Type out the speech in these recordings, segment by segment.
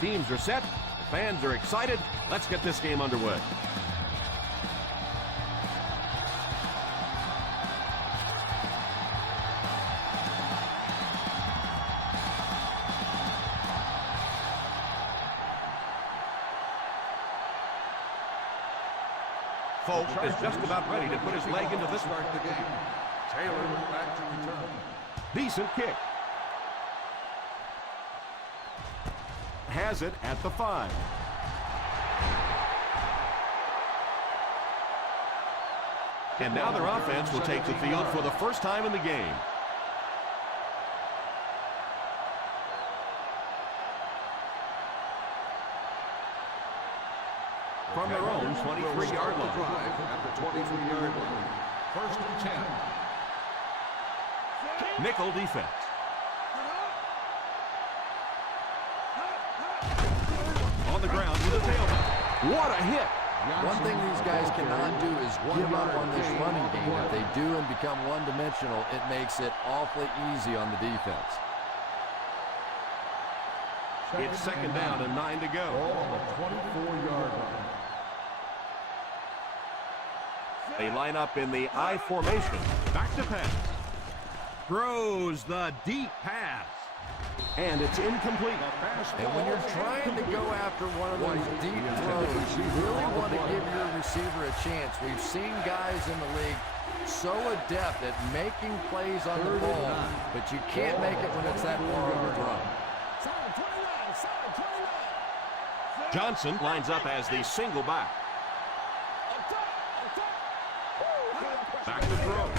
teams are set. The fans are excited. Let's get this game underway. Folk is just about ready to put his leg into this start the game. Taylor back to return. Decent kick. Has it at the 5. And now their offense will take the field for the first time in the game. From their own 23-yard line. At the 23-yard line. First and 10. Nickel defense. On the ground with a tailback. What a hit! One thing these guys cannot do is give up on this running game. If they do and become one-dimensional, it makes it awfully easy on the defense. It's second down and 9 to go. On the 24-yard line. They line up in the I formation. Back to pass. Throws the deep pass. And it's incomplete. And when you're trying to go after one of those deep throws, you really want to give your receiver a chance. We've seen guys in the league so adept at making plays on the ball, but you can't make it when it's that far overthrown. Johnson lines up as the single back. Back to throw.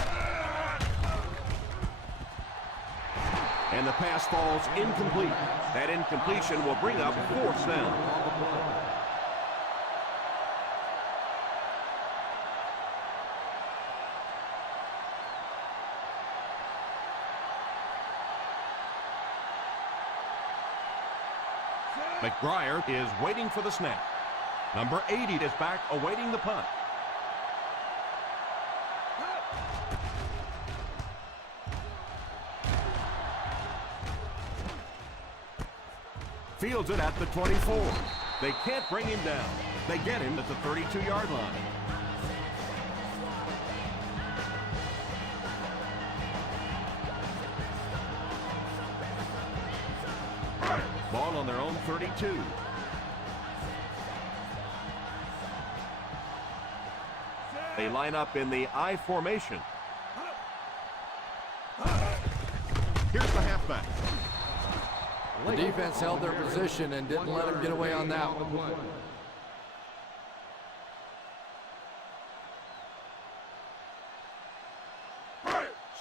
And the pass falls incomplete. That incompletion will bring up 4th down. McBriar is waiting for the snap. Number 80 is back awaiting the punt. Fields it at the 24. They can't bring him down. They get him at the 32-yard line. Ball on their own 32. They line up in the I formation. Here's the halfback. The defense held their position and didn't let them get away on that one.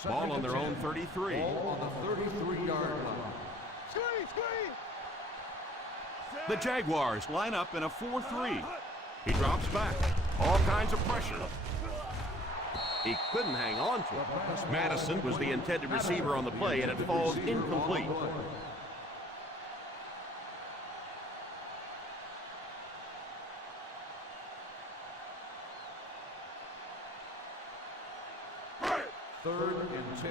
Ball on their own 33. Ball on the 33-yard line. The Jaguars line up in a 4-3. He drops back. All kinds of pressure. He couldn't hang on to it. Madison was the intended receiver on the play, and it falls incomplete. Third and 10.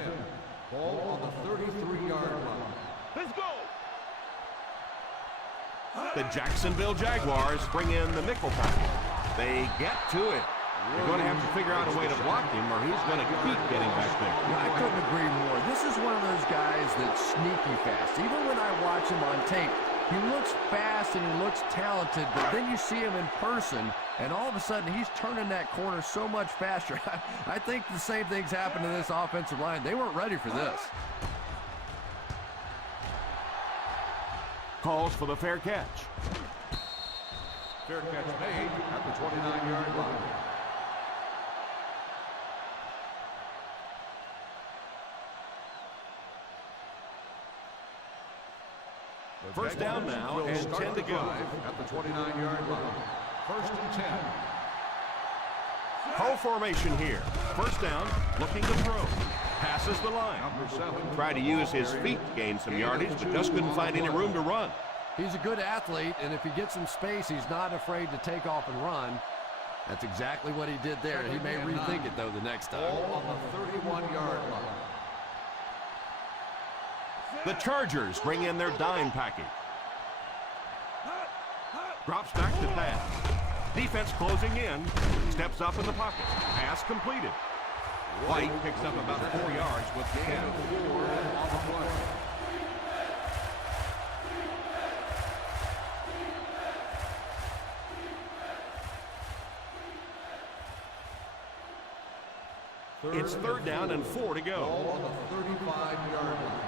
Ball on the 33-yard line. Let's go! The Jacksonville Jaguars bring in the nickel pack. They get to it. They're going to have to figure out a way to block him or he's going to keep getting back there. I couldn't agree more. This is one of those guys that's sneaky fast. Even when I watch him on tape, he looks fast and he looks talented, but then you see him in person, and all of a sudden he's turning that corner so much faster. I think the same thing's happened to this offensive line. They weren't ready for this. Calls for the fair catch. Fair catch made at the 29-yard line. First down now and 10 to go. At the 29-yard line. First and 10. Hole formation here. First down, looking to throw. Passes the line. Number 7. Tried to use his feet to gain some yardage, but just couldn't find any room to run. He's a good athlete, and if he gets some space, he's not afraid to take off and run. That's exactly what he did there. He may rethink it, though, the next time. Ball on the 31-yard line. The Chargers bring in their dime package. Drops back to pass. Defense closing in. Steps up in the pocket. Pass completed. White picks up about 4 yards with the catch. On the play. It's third down and 4 to go. Ball on the 35-yard line.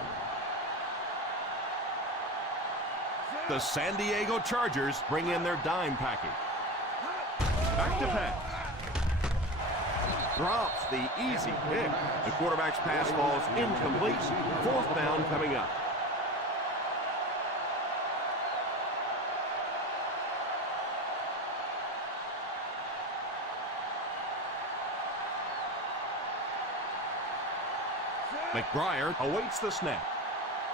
The San Diego Chargers bring in their dime package. Back to pass. Drops the easy pick. The quarterback's pass falls incomplete. Fourth down coming up. McBriar awaits the snap.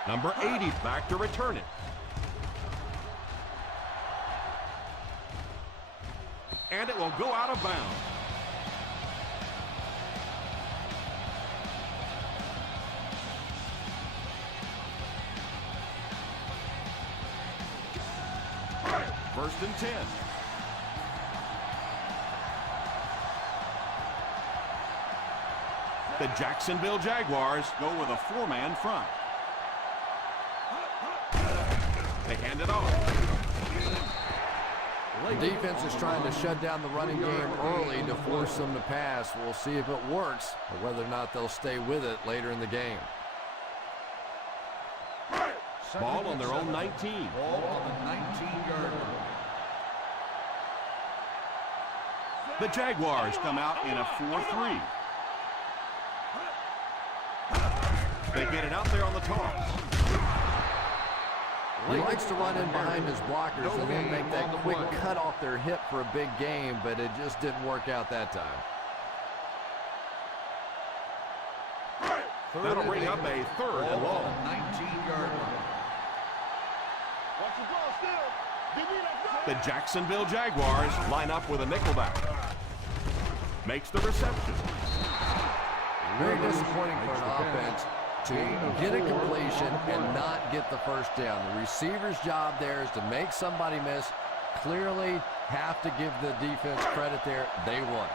Number 80 back to return it. And it will go out of bounds. First and 10. The Jacksonville Jaguars go with a four-man front. They hand it off. The defense is trying to shut down the running game early to force them to pass. We'll see if it works or whether or not they'll stay with it later in the game. Ball on their own 19. Ball on the 19-yard line. The Jaguars come out in a 4-3. They get it out there on the toss. He likes to run in behind his blockers and then make that quick cut off their hip for a big game, but it just didn't work out that time. That'll bring up a third and long. 19-yard line. The Jacksonville Jaguars line up with a nickelback. Makes the reception. Very disappointing for an offense to get a completion and not get the first down. The receiver's job there is to make somebody miss. Clearly have to give the defense credit there. They won.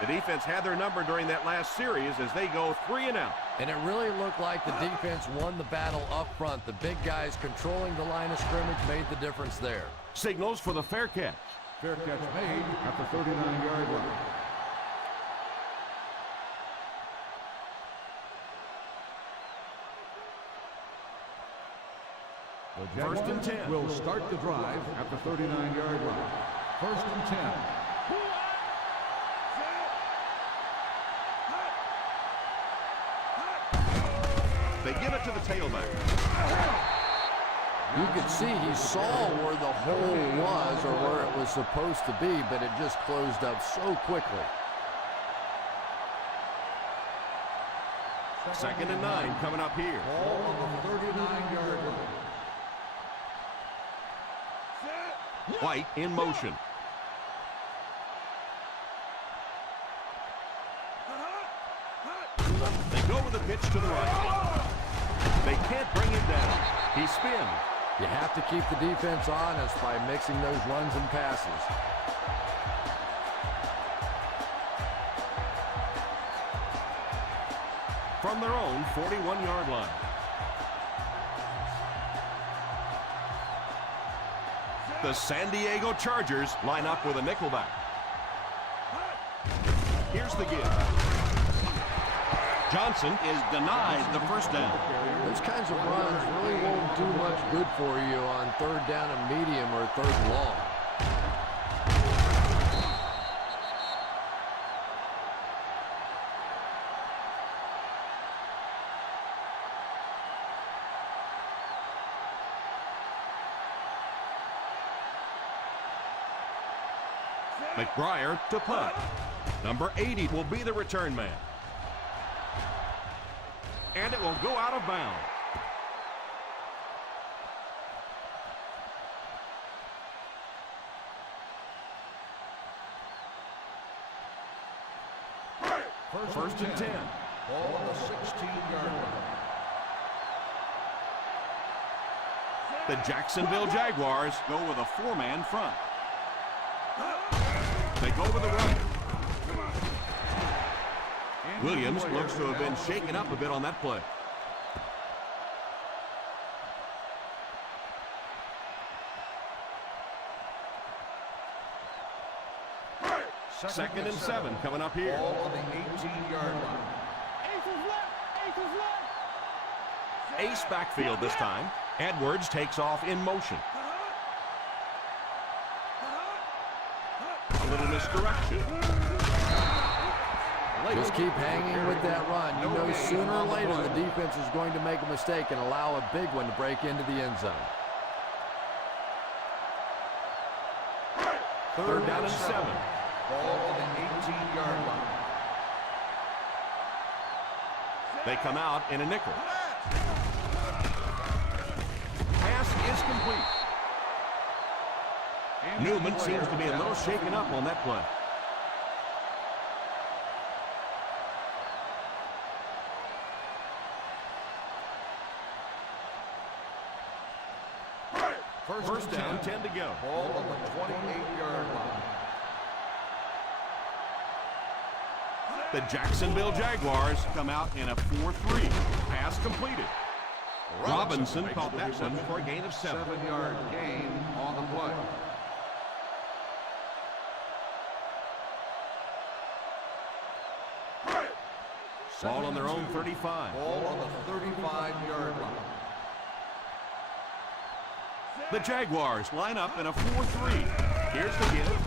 The defense had their number during that last series as they go 3 and out. And it really looked like the defense won the battle up front. The big guys controlling the line of scrimmage made the difference there. Signals for the fair catch. Fair catch made at the 39-yard line. The First and 10. Will start the drive at the 39-yard line. First and 10. They give it to the tailback. You could see he saw where the hole was or where it was supposed to be, but it just closed up so quickly. Second and 9 coming up here. Ball on the 39-yard line. White in motion. They go with a pitch to the right. They can't bring him down. He spins. You have to keep the defense honest by mixing those runs and passes. From their own 41-yard line. The San Diego Chargers line up with a nickelback. Here's the give. Johnson is denied the first down. Those kinds of runs really won't do much good for you on third down and medium or third long. McBriar to punt. Number 80 will be the return man. And it will go out of bounds. First and 10. Ball on the 16-yard line. The Jacksonville Jaguars go with a four-man front. They go with the run. Williams looks to have been shaken up a bit on that play. Second and 7 coming up here. Ball on the 18-yard line. Ace backfield this time. Edwards takes off in motion. A little misdirection. Just keep hanging with that run. You know sooner or later the defense is going to make a mistake and allow a big one to break into the end zone. Third down and 7. Ball on the 18-yard line. They come out in a nickel. Pass is complete. Newman seems to be a little shaken up on that play. First down, 10 to go. Ball on the 28-yard line. The Jacksonville Jaguars come out in a 4-3. Pass completed. Robinson caught that one for a gain of 7. 7-yard gain on the play. Ball on their own 35. Ball on the 35-yard line. The Jaguars line up in a 4-3. Here's the give.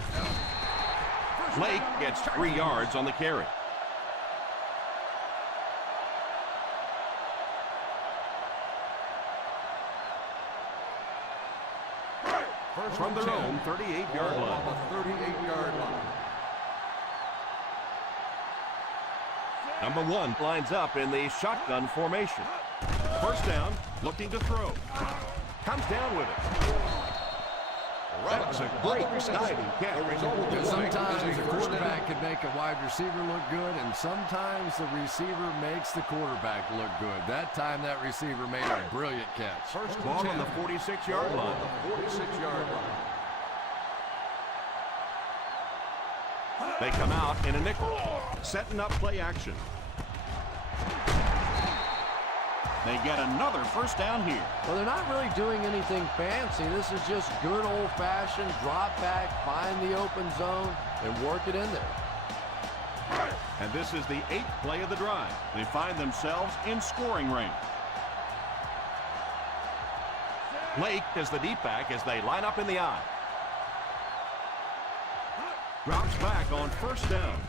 Blake gets 3 yards on the carry. From their own 38-yard line. On the 38-yard line. Number 1 lines up in the shotgun formation. First down, looking to throw. Comes down with it. That was a great diving catch. Sometimes the quarterback can make a wide receiver look good, and sometimes the receiver makes the quarterback look good. That time that receiver made a brilliant catch. First ball on the 46-yard line. The 46-yard line. They come out in a nickel, setting up play action. They get another first down here. Well, they're not really doing anything fancy. This is just good old-fashioned drop back, find the open zone, and work it in there. And this is the 8th play of the drive. They find themselves in scoring range. Blake is the deep back as they line up in the I. Drops back on first down.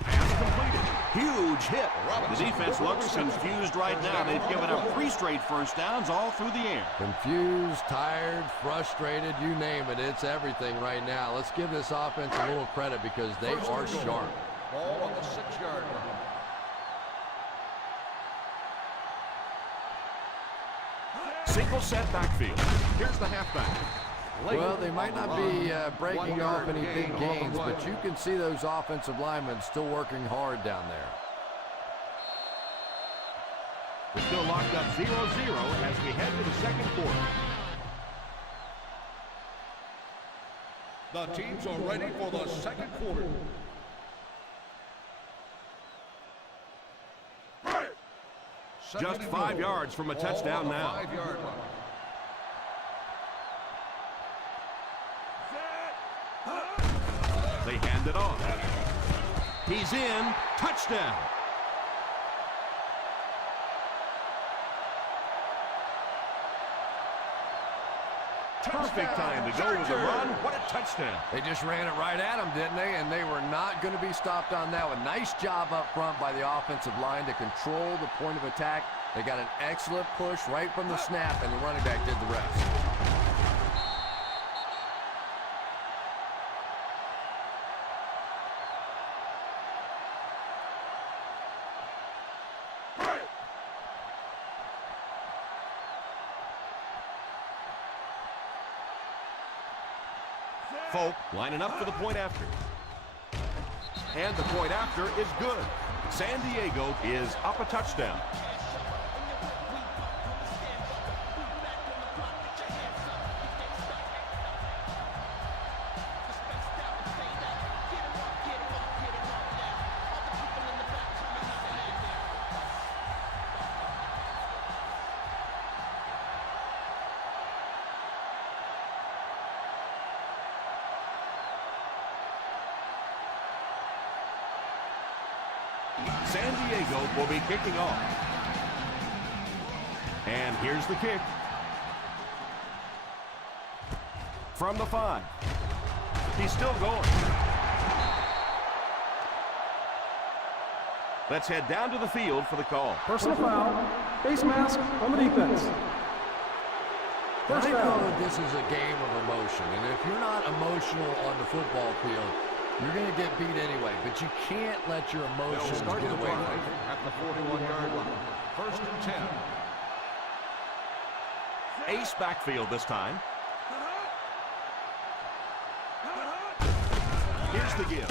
Pass completed. Huge hit. The defense looks confused right now. They've given up 3 straight first downs all through the air. Confused, tired, frustrated, you name it. It's everything right now. Let's give this offense a little credit because they are sharp. Ball on the 6-yard line. Single set backfield. Here's the halfback. Well, they might not be breaking off any big gains, but you can see those offensive linemen still working hard down there. We're still locked up 0-0 as we head to the second quarter. The teams are ready for the second quarter. Just 5 yards from a touchdown now. 5-yard line. They hand it off. He's in. Touchdown. Perfect time to go with the run. What a touchdown. They just ran it right at them, didn't they? And they were not going to be stopped on that one. Nice job up front by the offensive line to control the point of attack. They got an excellent push right from the snap, and the running back did the rest. Folk lining up for the point after. And the point after is good. San Diego is up a touchdown. San Diego will be kicking off. And here's the kick. From the 5. He's still going. Let's head down to the field for the call. Personal foul, face mask on the defense. First I know down. that this is a game of emotion, and if you're not emotional on the football field, you're going to get beat anyway, but you can't let your They'll emotions start get the away drive from you. at the 41-yard line. First and 10. Ace backfield this time. Here's the give.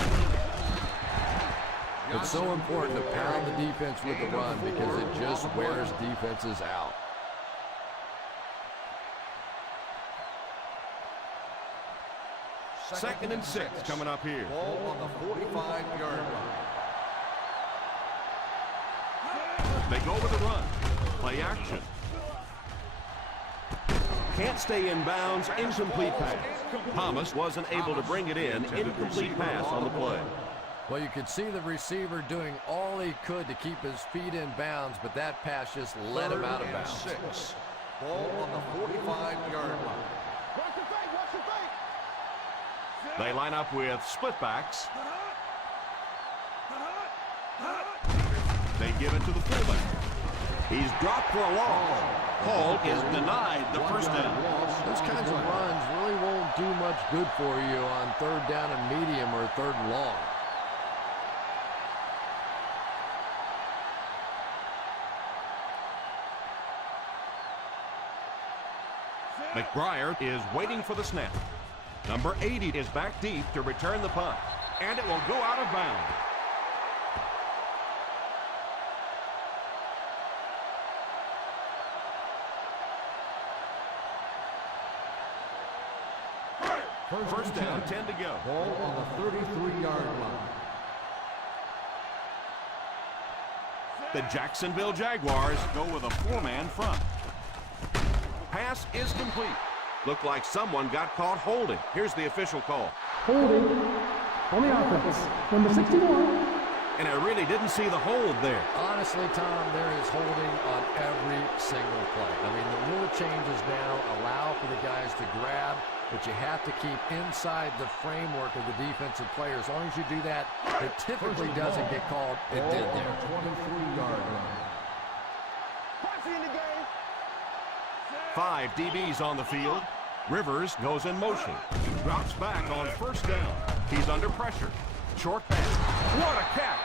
It's so important to pound the defense with the run because it just wears defenses out. Second and 6 coming up here. Ball on the 45-yard line. They go with the run. Play action. Can't stay in bounds. Incomplete pass. Thomas wasn't able to bring it in. Incomplete pass on the play. Well, you could see the receiver doing all he could to keep his feet in bounds, but that pass just let him out of bounds. 6. Ball on the 45-yard line. They line up with split backs. They give it to the fullback. He's dropped for a loss. Hall is denied the first down. Those kinds of runs really won't do much good for you on third down and medium or third and long. McBriar is waiting for the snap. Number 80 is back deep to return the punt. And it will go out of bounds. First down, 10 to go. Ball on the 33-yard line. The Jacksonville Jaguars go with a 4-man front. Pass is complete. Looked like someone got caught holding. Here's the official call. Holding on the offense. Number 61. And I really didn't see the hold there. Honestly, Tom, there is holding on every single play. I mean, the rule changes now allow for the guys to grab, but you have to keep inside the framework of the defensive player. As long as you do that, it typically doesn't get called. It did there. 23-yard line. 5 DBs on the field. Rivers goes in motion. Drops back on first down. He's under pressure. Short pass. What a catch!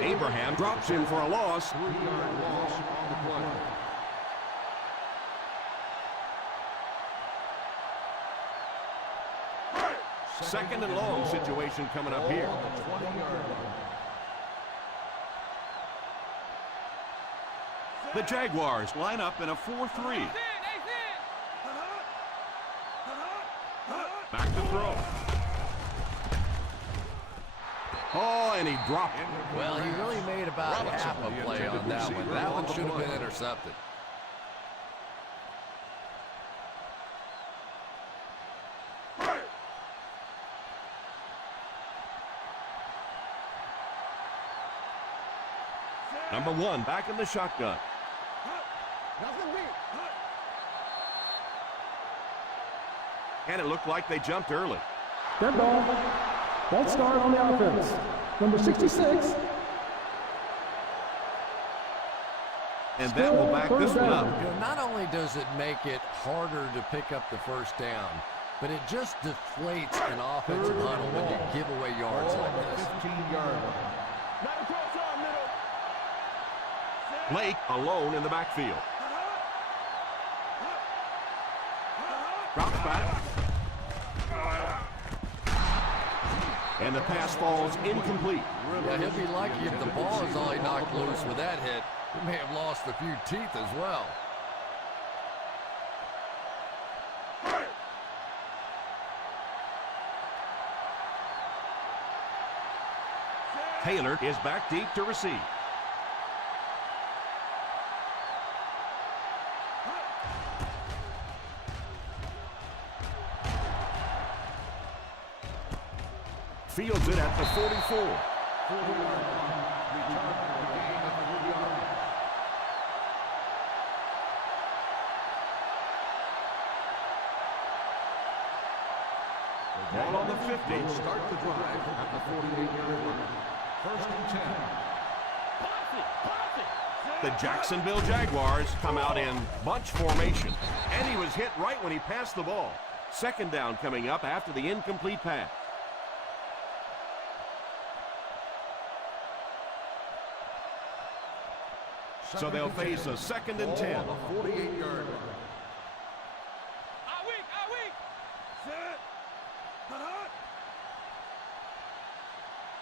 Abraham drops in for a loss. 3-yard loss on the play. Second and long situation coming up here. On the 20-yard line. The Jaguars line up in a 4-3. Back to throw. Oh, and he dropped it. Well, he really made about half a play on that one. That one should have been intercepted. Number 1 back in the shotgun. And it looked like they jumped early. Dead ball. False start on the offense. Number 66. And that will back this one up. You know, not only does it make it harder to pick up the first down, but it just deflates an offensive huddle when you give away yards Ball like on the this. 15-yard line. Blake alone in the backfield. Drops back. And the pass falls incomplete. Yeah, he'll be lucky if the ball is all he knocked loose with that hit. He may have lost a few teeth as well. Taylor is back deep to receive. Fields it at the 44. 40-yard line. Return Ball on the 50. Will start the drive at the 48-yard line. First and 10. The Jacksonville Jaguars come out in bunch formation. And he was hit right when he passed the ball. Second down coming up after the incomplete pass. So they'll face a second and 10. On the 48-yard line.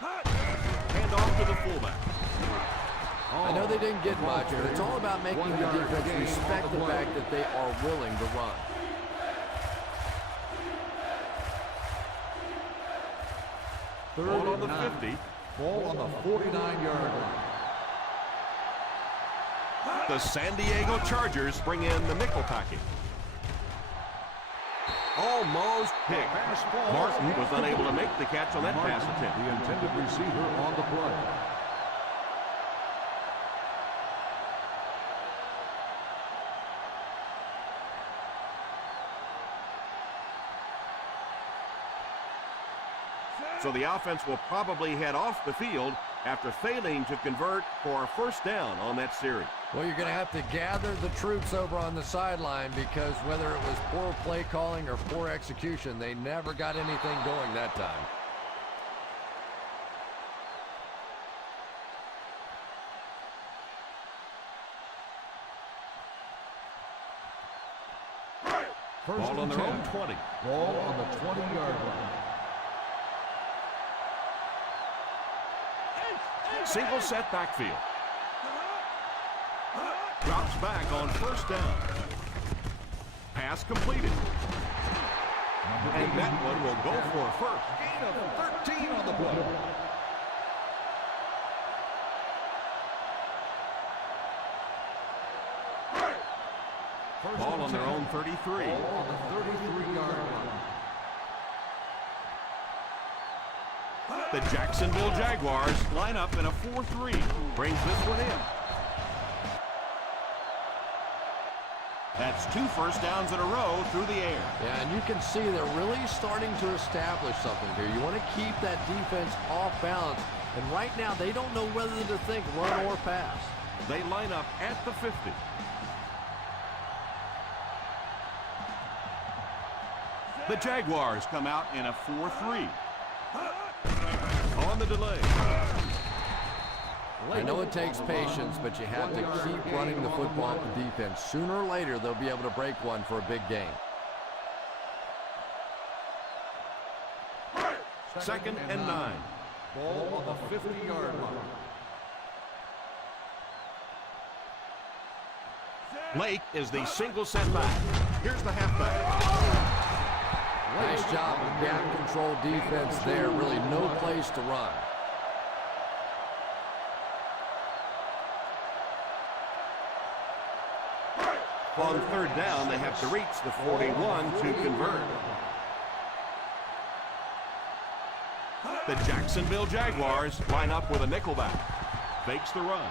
Hand off to the fullback. I know they didn't get much, but it's all about making the defense respect the fact that they are willing to run. Ball on the 50. Ball on the 49-yard line. The San Diego Chargers bring in the nickel package. Almost picked. Martin was unable to make the catch on that pass attempt. The intended receiver on the play. So the offense will probably head off the field after failing to convert for a first down on that series. Well, you're going to have to gather the troops over on the sideline because whether it was poor play calling or poor execution, they never got anything going that time. Ball on their own 20. Ball on the 20-yard line. Single set backfield. Drops back on first down. Pass completed. And that one will go for a first. Gain of 13 on the play. Ball on their own 33. Ball on the 33-yard line. The Jacksonville Jaguars line up in a 4-3. Brings this one in. That's 2 first downs in a row through the air. Yeah, and you can see they're really starting to establish something here. You want to keep that defense off balance. And right now, they don't know whether to think run or pass. They line up at the 50. The Jaguars come out in a 4-3. On the delay. I know it takes patience, but you have to keep running the football with the defense. Sooner or later, they'll be able to break one for a big gain. Second and 9. Ball on the 50-yard line. Lake is the single setback. Here's the halfback. Nice job of gap control defense there. Really no place to run. On third down, they have to reach the 41 to convert. The Jacksonville Jaguars line up with a nickelback. Fakes the run.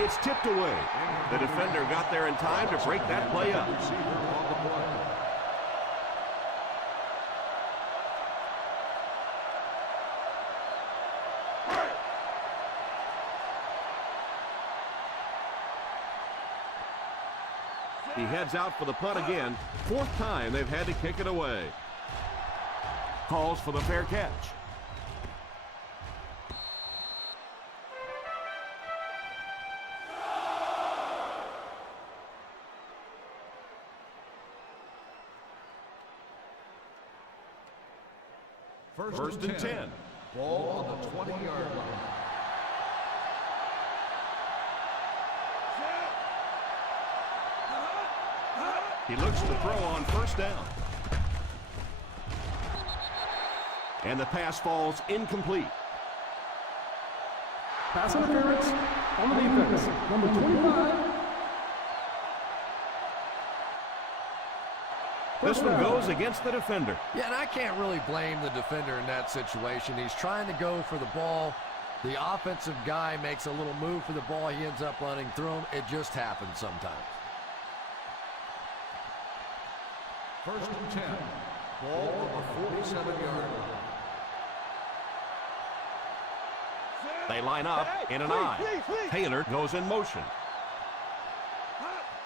It's tipped away. The defender got there in time to break that play up. He heads out for the punt again. 4th time they've had to kick it away. Calls for the fair catch. First and 10. Ball on the 20-yard line. He looks to throw on first down. And the pass falls incomplete. Pass interference on the defense. Number 25. This one goes against the defender. Yeah, and I can't really blame the defender in that situation. He's trying to go for the ball. The offensive guy makes a little move for the ball. He ends up running through him. It just happens sometimes. First and 10. Ball on the 47-yard line. They line up in an I. Taylor goes in motion.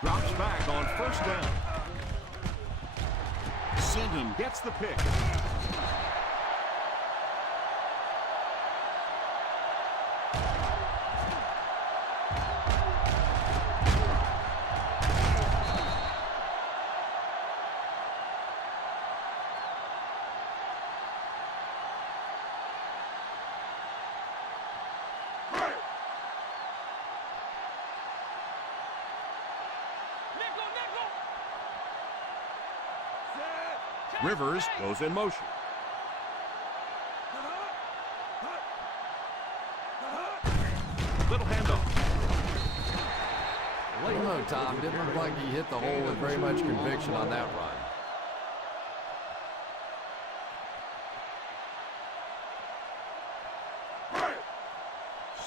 Drops back on first down. Sinton gets the pick. Rivers goes in motion. Little handoff. I don't know, Tom. Didn't look like he hit the hole with very much conviction on that run.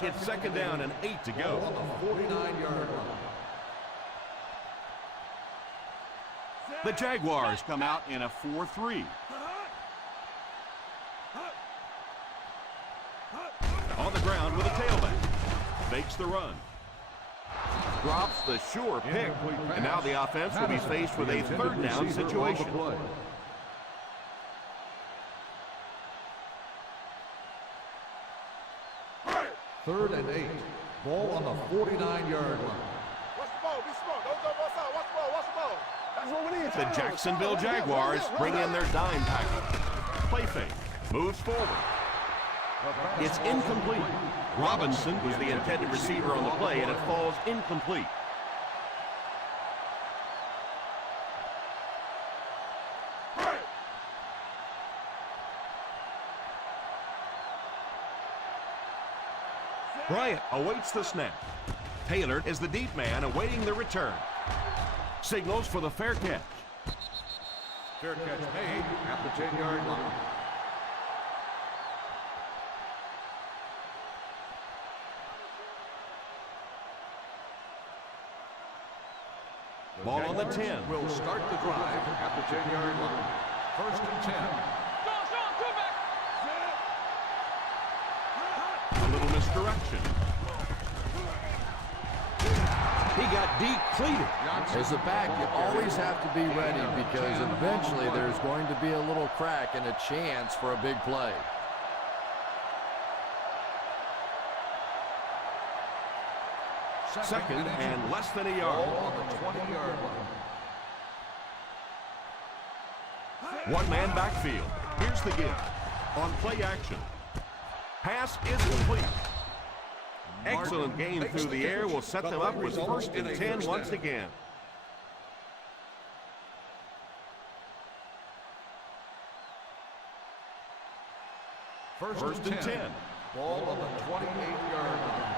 It's second down and 8 to go. On the 49-yard line. The Jaguars come out in a 4-3. On the ground with a tailback. Fakes the run. Drops the sure pick. And now the offense will be faced with a third down situation. Third and 8. Ball on the 49-yard line. Watch the ball. Be smart. Don't go one side. Watch the ball. Watch the ball. That's what we need. The Jacksonville Jaguars bring in their dime package. Play fake. Moves forward. It's incomplete. Robinson was the intended receiver on the play, and it falls incomplete. Bryant awaits the snap. Taylor is the deep man awaiting the return. Signals for the fair catch. Fair catch made at the 10-yard line. Ball on the 10. Will start the drive at the 10-yard line. First and 10. A little misdirection. He got decleated. As a back, you always have to be ready because eventually there's going to be a little crack and a chance for a big play. Second and less than a yard. Ball on the 20-yard line. One-man backfield. Here's the give. On play action. Pass is complete. Excellent game through the air will set them up with first and 10 once again. First and 10. Ball on the 28-yard line.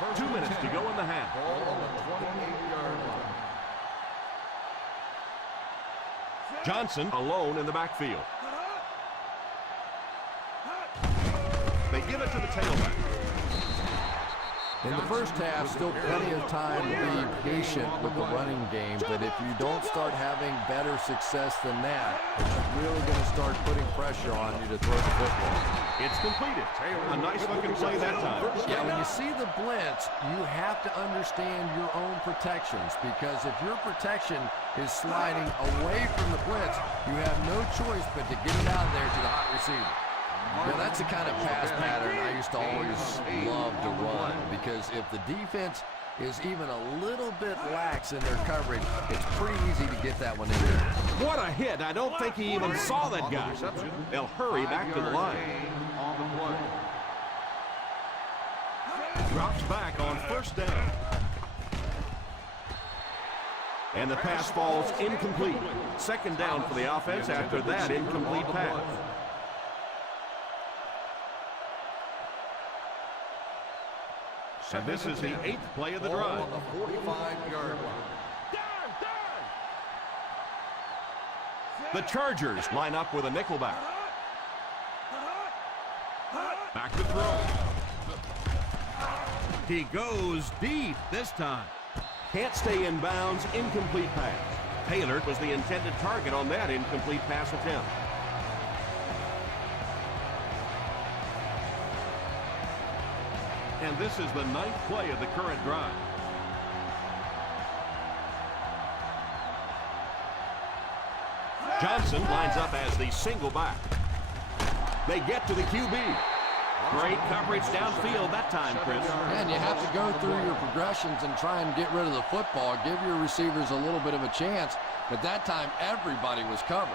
First 2 and minutes 10. to go in the half. Ball on the 28-yard line. Johnson alone in the backfield. They give it to the tailback. In the first half, still plenty of time to be patient with the running game, but if you don't start having better success than that, it's really going to start putting pressure on you to throw the football. It's completed. A nice looking play that time. Yeah, when you see the blitz, you have to understand your own protections, because if your protection is sliding away from the blitz, you have no choice but to get it out there to the hot receiver. Yeah, that's the kind of pass pattern I used to always love to run, because if the defense is even a little bit lax in their coverage, it's pretty easy to get that one in there. What a hit. I don't think he even saw that guy. They'll hurry back to the line. On the play. Drops back on first down. And the pass falls incomplete. Second down for the offense after that incomplete pass. And this is the 8th play of the drive. On the 45-yard line. The Chargers line up with a nickelback. Back to throw. He goes deep this time. Can't stay in bounds, incomplete pass. Taylor was the intended target on that incomplete pass attempt. And this is the 9th play of the current drive. Johnson lines up as the single back. They get to the QB. Great coverage downfield that time, Chris. And you have to go through your progressions and try and get rid of the football, give your receivers a little bit of a chance, but that time everybody was covered.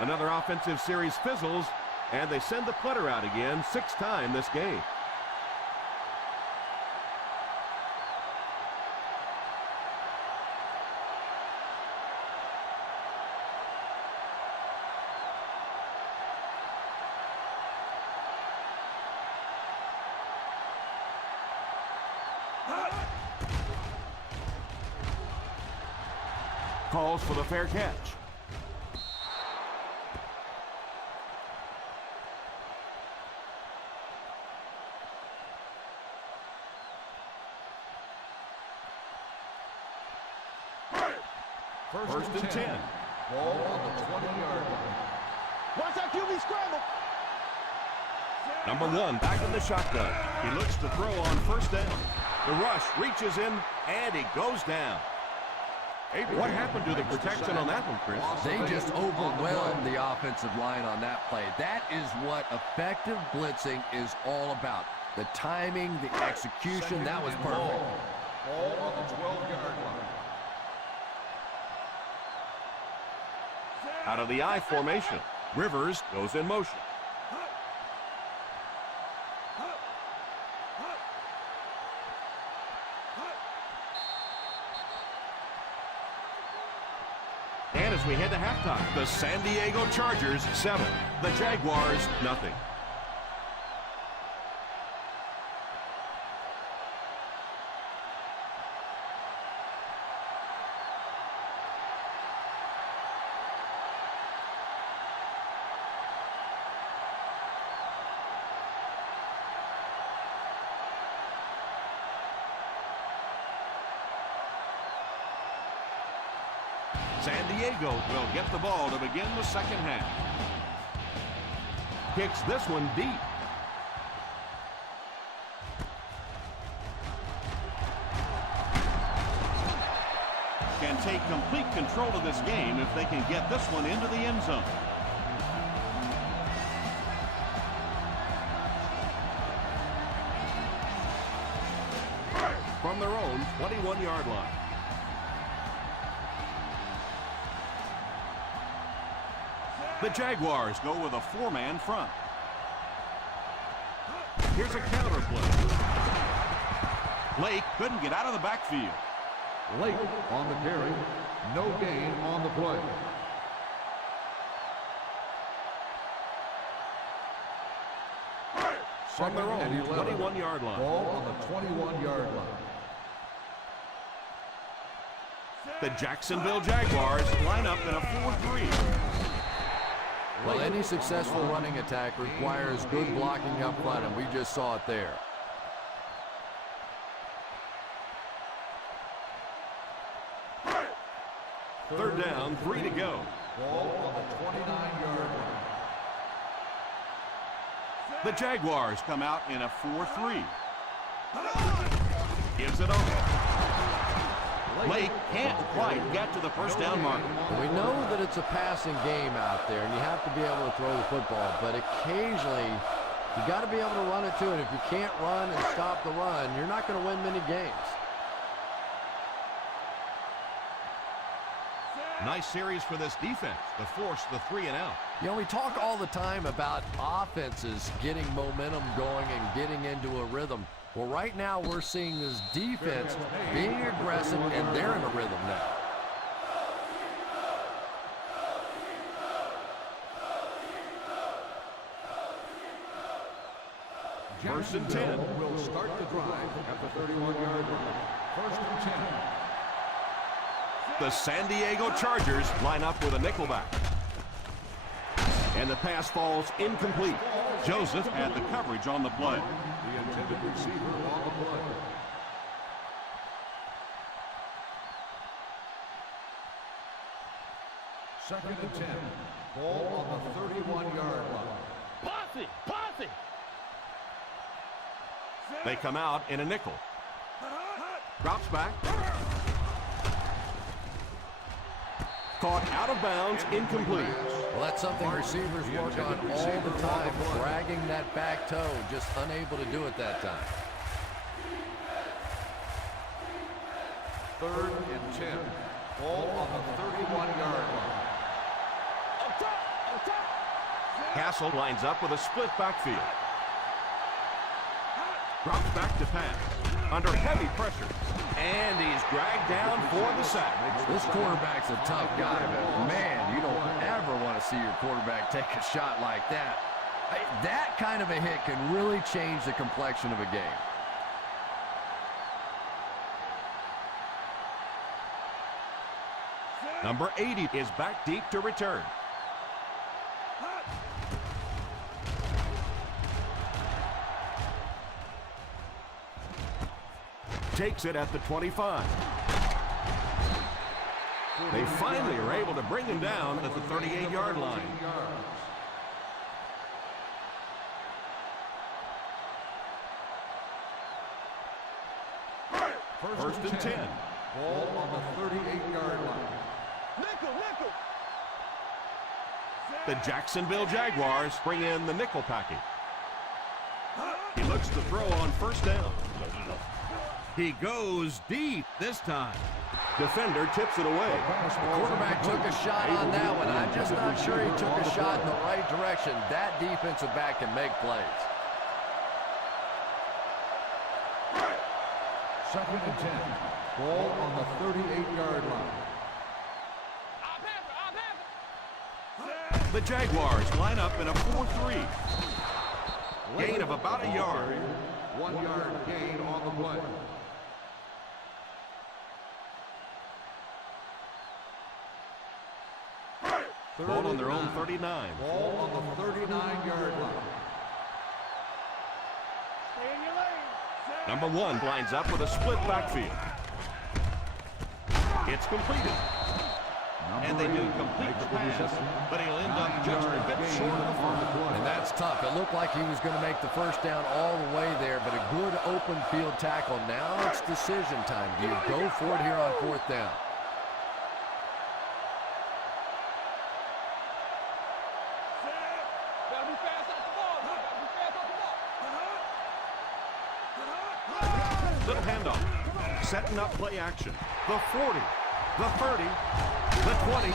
Another offensive series fizzles, and they send the putter out again, 6th time this game. Calls for the fair catch. First and 10. Ball on the 20-yard line. Watch that QB scramble. Number 1 back in the shotgun. He looks to throw on first down. The rush reaches in, and he goes down. Hey, what happened to the protection on that one, Chris? They just overwhelmed the offensive line on that play. That is what effective blitzing is all about. The timing, the execution, that was perfect. Ball on the 12-yard line. Out of the I formation, Rivers goes in motion. And as we head to halftime, the San Diego Chargers 7, the Jaguars nothing. San Diego will get the ball to begin the second half. Kicks this one deep. Can take complete control of this game if they can get this one into the end zone. From their own 21-yard line. The Jaguars go with a 4-man front. Here's a counter play. Lake couldn't get out of the backfield. Lake on the carry. No gain on the play. From their own 21-yard line. Ball on the 21-yard line. The Jacksonville Jaguars line up in a 4-3. Well, any successful running attack requires good blocking up front, and we just saw it there. Third down, 3 to go. Ball on the 29-yard line. The Jaguars come out in a 4-3. Gives it over. Lake can't quite get to the first down marker. We know that it's a passing game out there, and you have to be able to throw the football, but occasionally you got to be able to run it too, and if you can't run and stop the run, you're not going to win many games. Nice series for this defense to force the 3-and-out. You know, we talk all the time about offenses getting momentum going and getting into a rhythm. Well, right now we're seeing this defense being aggressive, and they're in a rhythm now. First and 10. Will start the drive at the 31-yard line. First and 10. The San Diego Chargers line up with a nickelback. And the pass falls incomplete. Joseph had the coverage on the play. The intended receiver on the play. Second and 10. Ball on the 31-yard line. Posse! Posse! They come out in a nickel. Drops back. Caught out of bounds, incomplete. Well, that's something receivers work on all the time, dragging that back toe, just unable to do it that time. Third and 10. Ball on the 31-yard line. Castle lines up with a split backfield. Drops back to pass. Under heavy pressure. And he's dragged down for the sack. This quarterback's a tough guy, but man, you don't ever want to see your quarterback take a shot like that. That kind of a hit can really change the complexion of a game. Number 80 is back deep to return. Takes it at the 25. They finally are able to bring him down at the 38-yard line. First and 10. Ball on the 38-yard line. Nickel, nickel! The Jacksonville Jaguars bring in the nickel package. He looks to throw on first down. He goes deep this time. Defender tips it away. The quarterback took a shot on that one. I'm just not sure he took a shot in the right direction. That defensive back can make plays. Second and 10. Ball on the 38-yard line. The Jaguars line up in a 4-3. Gain of about a yard. 1 yard gain on the play. Ball on their own 39. Ball on the 39-yard line. Stay in your lane. Number 1 lines up with a split backfield. It's completed. And they do complete the pass, but he'll end up just a bit short of the first. And that's tough. It looked like he was going to make the first down all the way there, but a good open field tackle. Now it's decision time. Do you go for it here on fourth down? Little handoff. Setting up play action. The 40, the 30, the 20.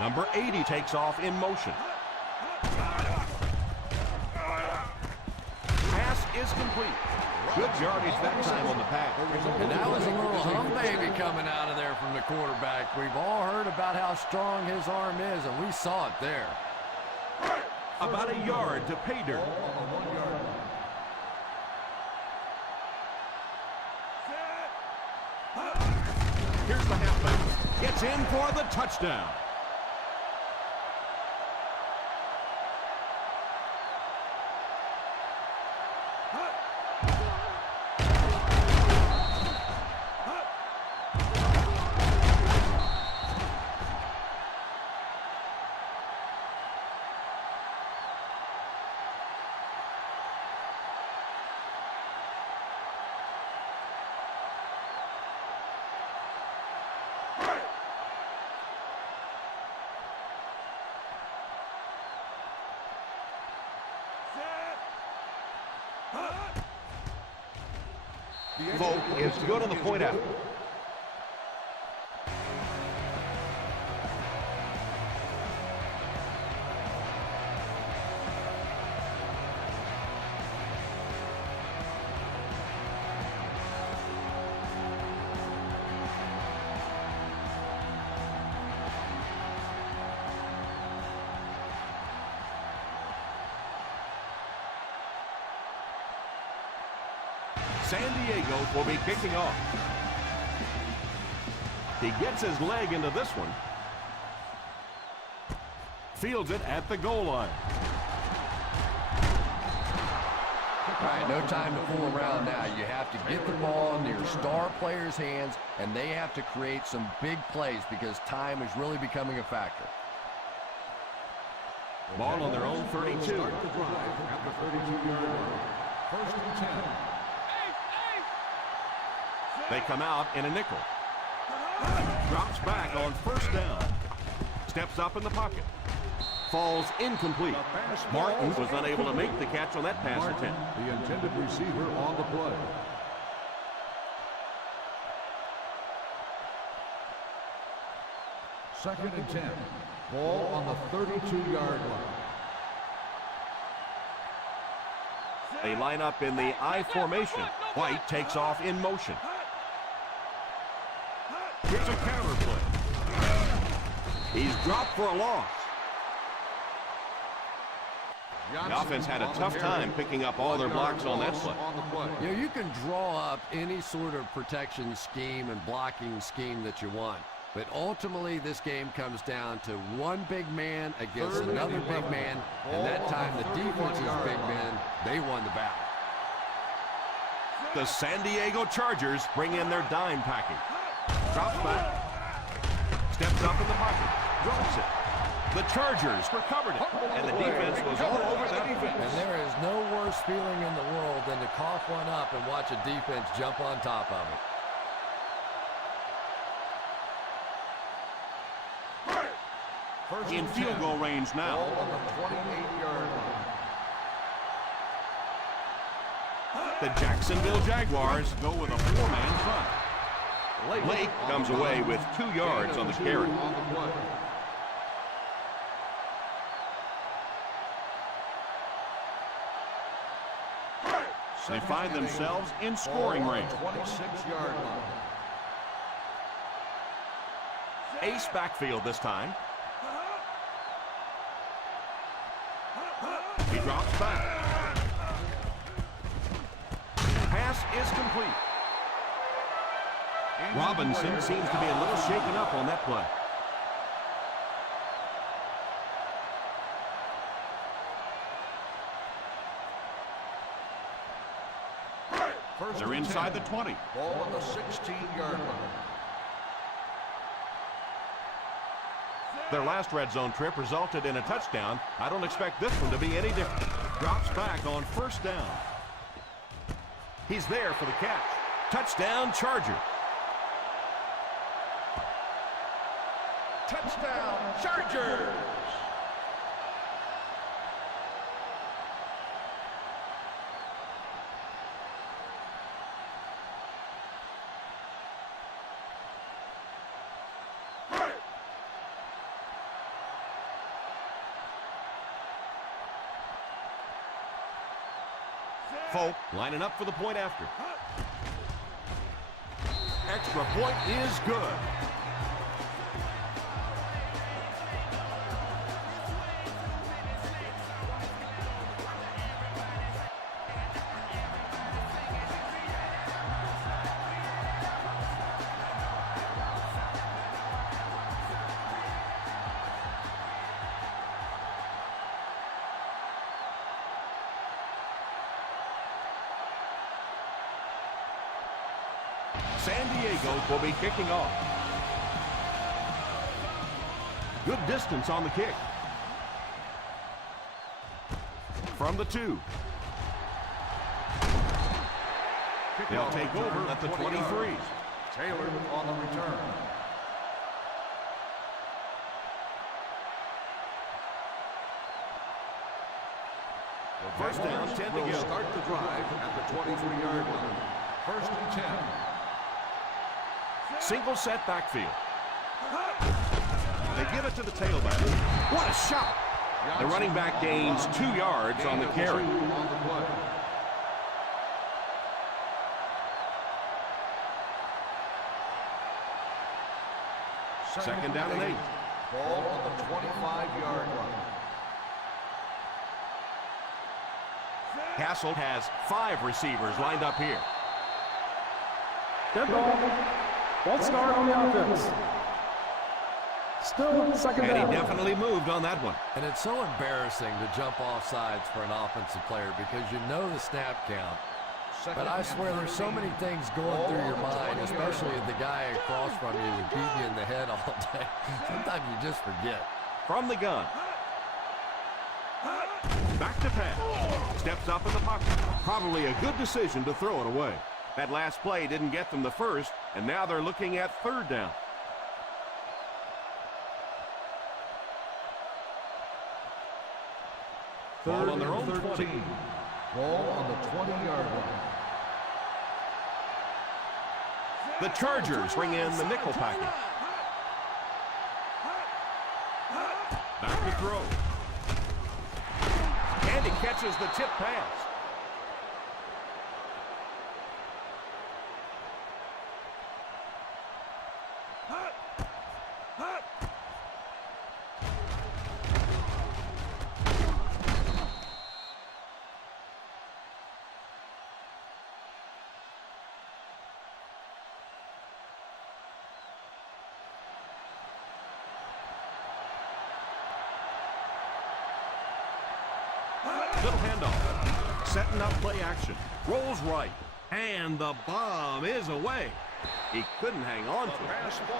Number 80 takes off in motion. Pass is complete. Good yardage that time on the pass. And that was a little hum baby coming out of there from the quarterback. We've all heard about how strong his arm is, and we saw it there. About a yard to pay dirt. Here's the halfback. Gets in for the touchdown. Folk is good on the point after. San Diego will be kicking off. He gets his leg into this one. Fields it at the goal line. All right, no time to fool around now. You have to get the ball into your star players' hands, and they have to create some big plays because time is really becoming a factor. Ball on their own 32. Start the drive at the 32-yard line. First and 10. They come out in a nickel. Drops back on first down. Steps up in the pocket. Falls incomplete. Martin was unable to make the catch on that pass attempt. The intended receiver on the play. Second and 10. Ball on the 32-yard line. They line up in the I formation. White takes off in motion. Here's a counter play. He's dropped for a loss. The offense had a tough time picking up all their blocks on that play. You know, you can draw up any sort of protection scheme and blocking scheme that you want. But ultimately, this game comes down to one big man against another big man. And that time, the defense's big men, they won the battle. The San Diego Chargers bring in their dime package. Drops back. Steps up in the pocket. Drops it. The Chargers recovered it. And the defense was all over that defense. And there is no worse feeling in the world than to cough one up and watch a defense jump on top of it. In field goal range now. On the 28-yard line. The Jacksonville Jaguars go with a four-man front. Lake comes away with 2 yards on the carry. They find themselves in scoring range. 26-yard line. Ace backfield this time. He drops back. Pass is complete. Robinson seems to be a little shaken up on that play. They're inside the 20. Ball on the 16-yard line. Their last red zone trip resulted in a touchdown. I don't expect this one to be any different. Drops back on first down. He's there for the catch. Touchdown, Chargers. Touchdown, Chargers! Folk lining up for the point after. Extra point is good. San Diego will be kicking off. Good distance on the kick. From the 2. They'll take over at the 23. Taylor on the return. First down, 10 to will go. Start the drive at the 23-yard line. First and 10. Single set backfield. They give it to the tailback. What a shot! The running back gains 2 yards on the carry. Second down and 8. Ball on the 25-yard line. Castle has 5 receivers lined up here. Dead ball. Ball start on the offense. Still second down. And he definitely moved on that one. And it's so embarrassing to jump off sides for an offensive player because you know the snap count. But I swear there's so many things going through your mind, especially the guy across from you who beat you in the head all day. Sometimes you just forget. From the gun. Back to pass. Steps up in the pocket. Probably a good decision to throw it away. That last play didn't get them the first, and now they're looking at third down. Ball on their own 20. Ball on the 20-yard line. The Chargers bring in the nickel package. Back to throw. And he catches the tip pass. Little handoff. Setting up play action. Rolls right. And the bomb is away. He couldn't hang on to it.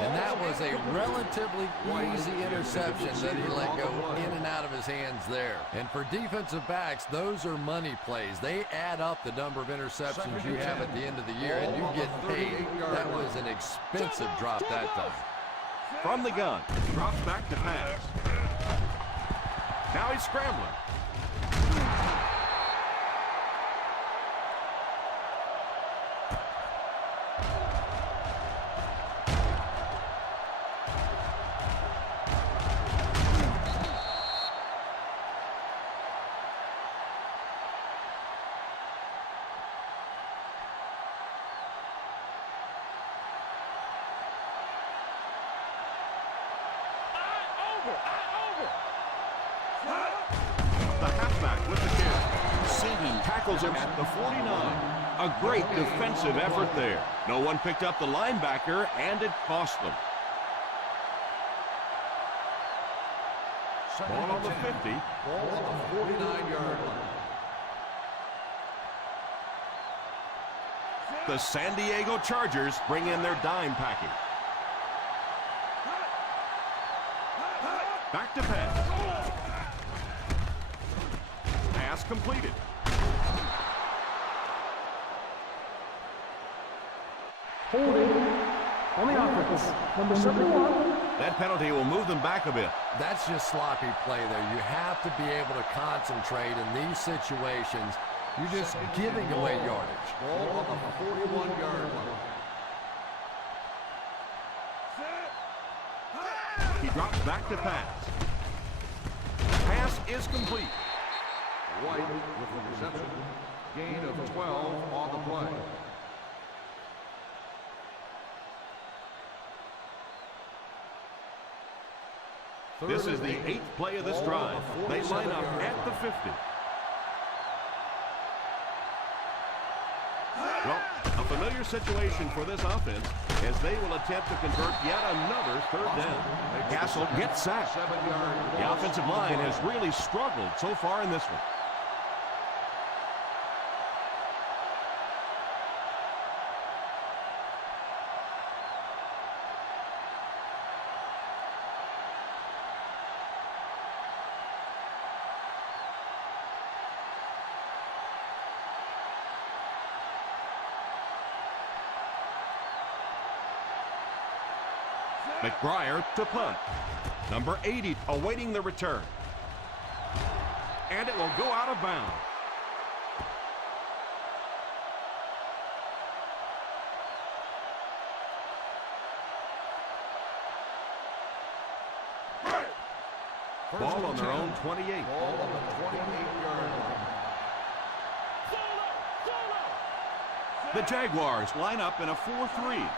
And that was a relatively easy interception that he let go in and out of his hands there. And for defensive backs, those are money plays. They add up the number of interceptions you have at the end of the year, and you get paid. That was an expensive drop that time. From the gun. Drops back to pass. Now he's scrambling. The halfback with the carry. Seaton tackles him at the 49. A great defensive effort there. No one picked up the linebacker, and it cost them. Ball on the 50. Ball on the 49-yard line. The San Diego Chargers bring in their dime package. Back to pass. Pass completed. Holding on the offense. Number 71. That penalty will move them back a bit. That's just sloppy play there. You have to be able to concentrate in these situations. You're just giving away yardage. Ball on the 41-yard line. He drops back to pass. Pass is complete. White with the reception. Gain of 12 on the play. This is the 8th play of this drive. They line up at the 50. Well, a familiar situation for this offense as they will attempt to convert yet another third down. Castle gets sacked. The offensive line has really struggled so far in this one. McBriar to punt. Number 80 awaiting the return. And it will go out of bounds. Ball on their own 28. Ball on the 28-yard line. The Jaguars line up in a 4-3.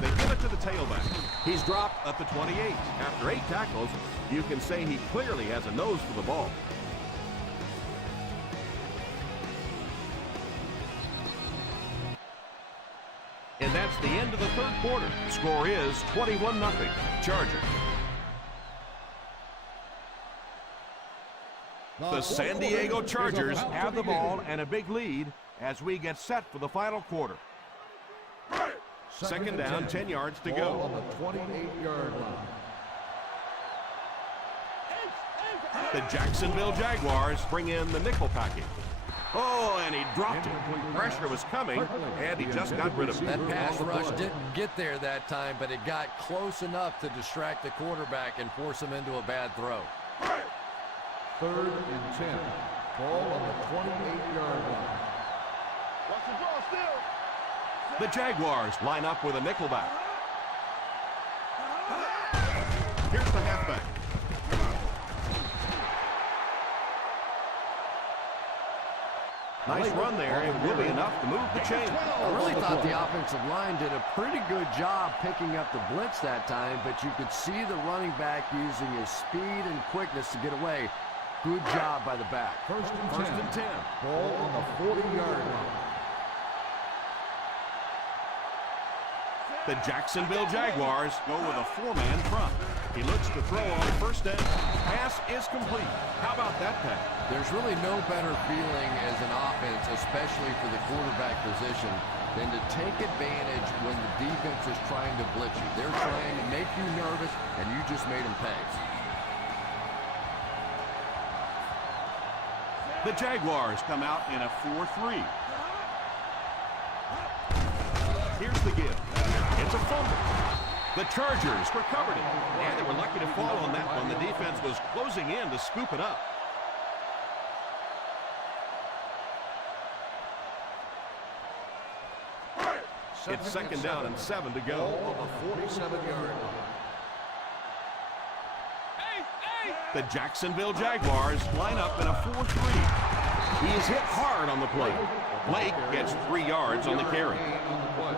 They give it to the tailback. He's dropped at the 28. After 8 tackles, you can say he clearly has a nose for the ball. And that's the end of the third quarter. Score is 21-0. Chargers. The San Diego Chargers have the ball and a big lead as we get set for the final quarter. Second down, 10 yards to Ball go. on the 28-yard line. The Jacksonville Jaguars bring in the nickel package. Oh, and he dropped it. Pressure was coming, and he just got rid of it. That pass rush didn't get there that time, but it got close enough to distract the quarterback and force him into a bad throw. Third and 10. Ball on the 28-yard line. Watch the ball still. The Jaguars line up with a nickelback. Here's the halfback. Nice run there. It will be enough to move the chain. I really thought the offensive line did a pretty good job picking up the blitz that time, but you could see the running back using his speed and quickness to get away. Good job by the back. First and 10. 10. Ball on the 40-yard line. The Jacksonville Jaguars go with a 4-man front. He looks to throw on first down. Pass is complete. How about that pass? There's really no better feeling as an offense, especially for the quarterback position, than to take advantage when the defense is trying to blitz you. They're trying to make you nervous, and you just made them pay. The Jaguars come out in a 4-3. Here's the give. It's a fumble. The Chargers recovered it, and they were lucky to fall on that one. The defense was closing in to scoop it up. It's second down and 7 to go. Ball on the 47-yard line. The Jacksonville Jaguars line up in a 4-3. He is hit hard on the play. Blake gets 3 yards on the carry. On the play.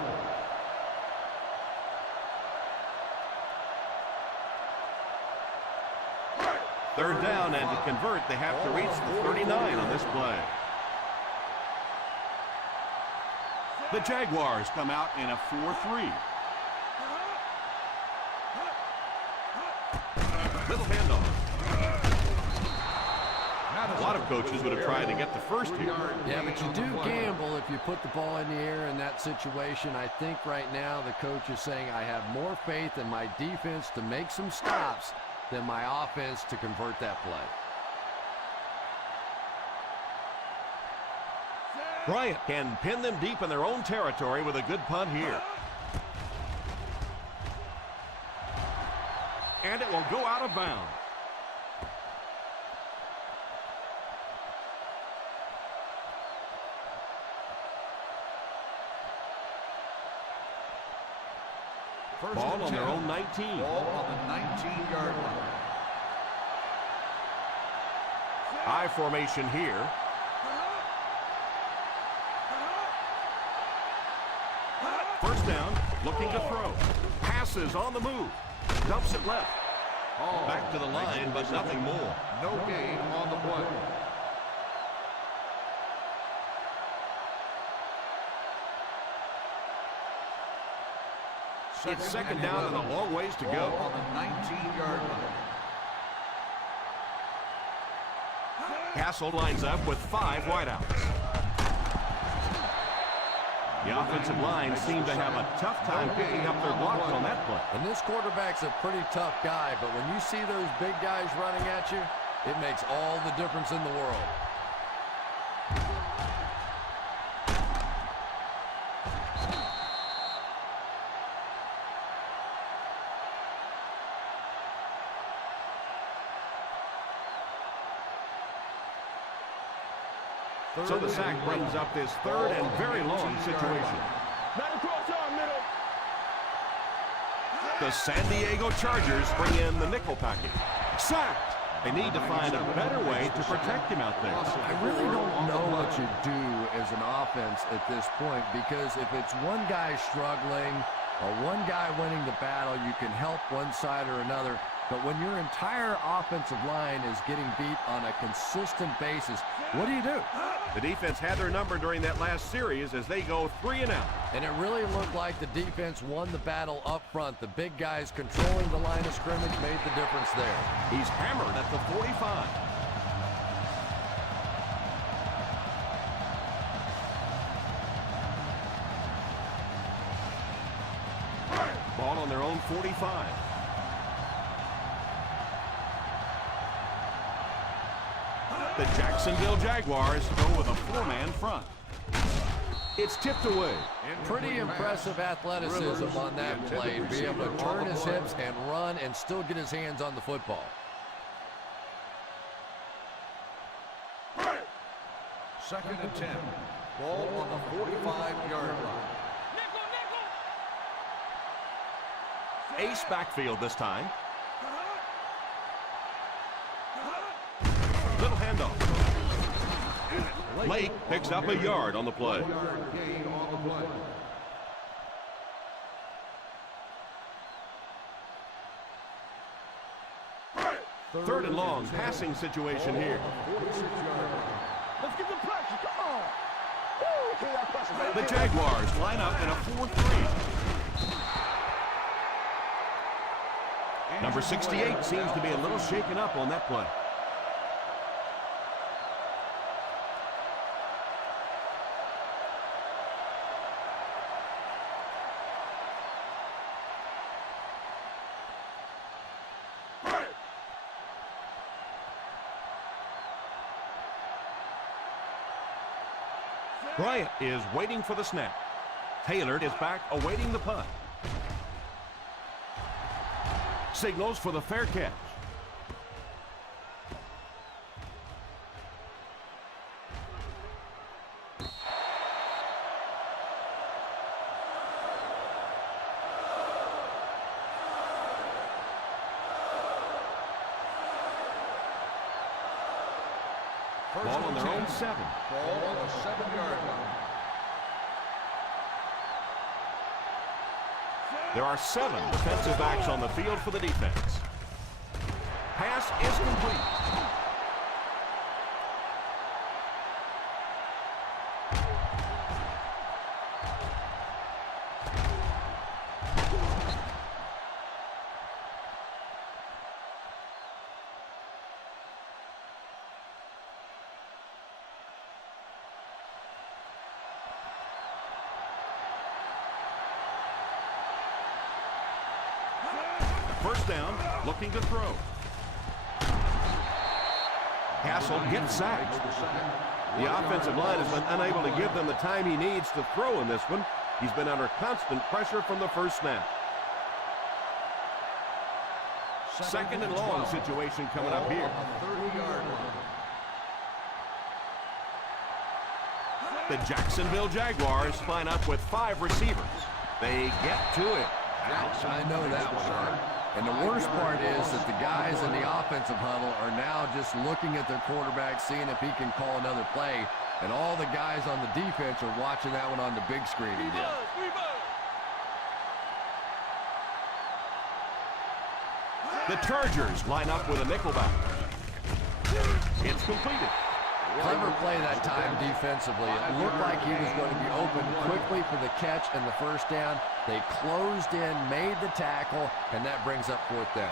Third down, and to convert, they have to reach the 39 on this play. The Jaguars come out in a 4-3. Little handoff. A lot of coaches would have tried to get the first here. Yeah, but you do gamble if you put the ball in the air in that situation. I think right now the coach is saying I have more faith in my defense to make some stops than my offense to convert that play. Bryant can pin them deep in their own territory with a good punt here. And it will go out of bounds. Ball on their own 19. Ball on the 19-yard line. I formation here. First down, looking to throw. Passes on the move. Dumps it left. Back to the line, but nothing more. No gain on the play. It's second down and a long ways to Ball go. on the 19-yard line. Castle lines up with 5 wideouts. The offensive line seemed to have a tough time picking up their blocks on that play. And this quarterback's a pretty tough guy, but when you see those big guys running at you, it makes all the difference in the world. So the sack brings up this third and very long situation. The San Diego Chargers bring in the nickel package. Sacked. They need to find a better way to protect him out there. I really don't know what you do as an offense at this point, because if it's one guy struggling or one guy winning the battle, you can help one side or another. But when your entire offensive line is getting beat on a consistent basis, what do you do? The defense had their number during that last series as they go 3 and out. And it really looked like the defense won the battle up front. The big guys controlling the line of scrimmage made the difference there. He's hammered at the 45. Ball on their own 45. The Jacksonville Jaguars go with a 4-man front. It's tipped away. Pretty impressive athleticism on that play. To be able to turn his hips and run and still get his hands on the football. Second and 10. Ball on the 45-yard line. Ace backfield this time. Little handoff. Lake picks up a yard on the play. Gain on the play. Third and long passing situation here. 46-yard line. Let's get the pressure. Come on. Woo, get that pressure, baby. The Jaguars line up in a 4-3. Number 68 seems to be a little shaken up on that play. Bryant is waiting for the snap. Taylor is back awaiting the punt. Signals for the fair catch. Ball on their own 7. Ball on the 7-yard line. There are 7 defensive backs on the field for the defense. Pass is complete. First down, looking to throw. Castle gets sacked. The offensive line has been unable to give them the time he needs to throw in this one. He's been under constant pressure from the first snap. Second and long situation coming up here. 30-yard line. The Jacksonville Jaguars line up with 5 receivers. They get to it. Ouch, I know that one hurt. And the worst part is that the guys in the offensive huddle are now just looking at their quarterback, seeing if he can call another play. And all the guys on the defense are watching that one on the big screen he did. The Chargers line up with a nickelback. It's completed. Clever play that time defensively. It looked like he was going to be open quickly for the catch and the first down. They closed in, made the tackle, and that brings up 4th down.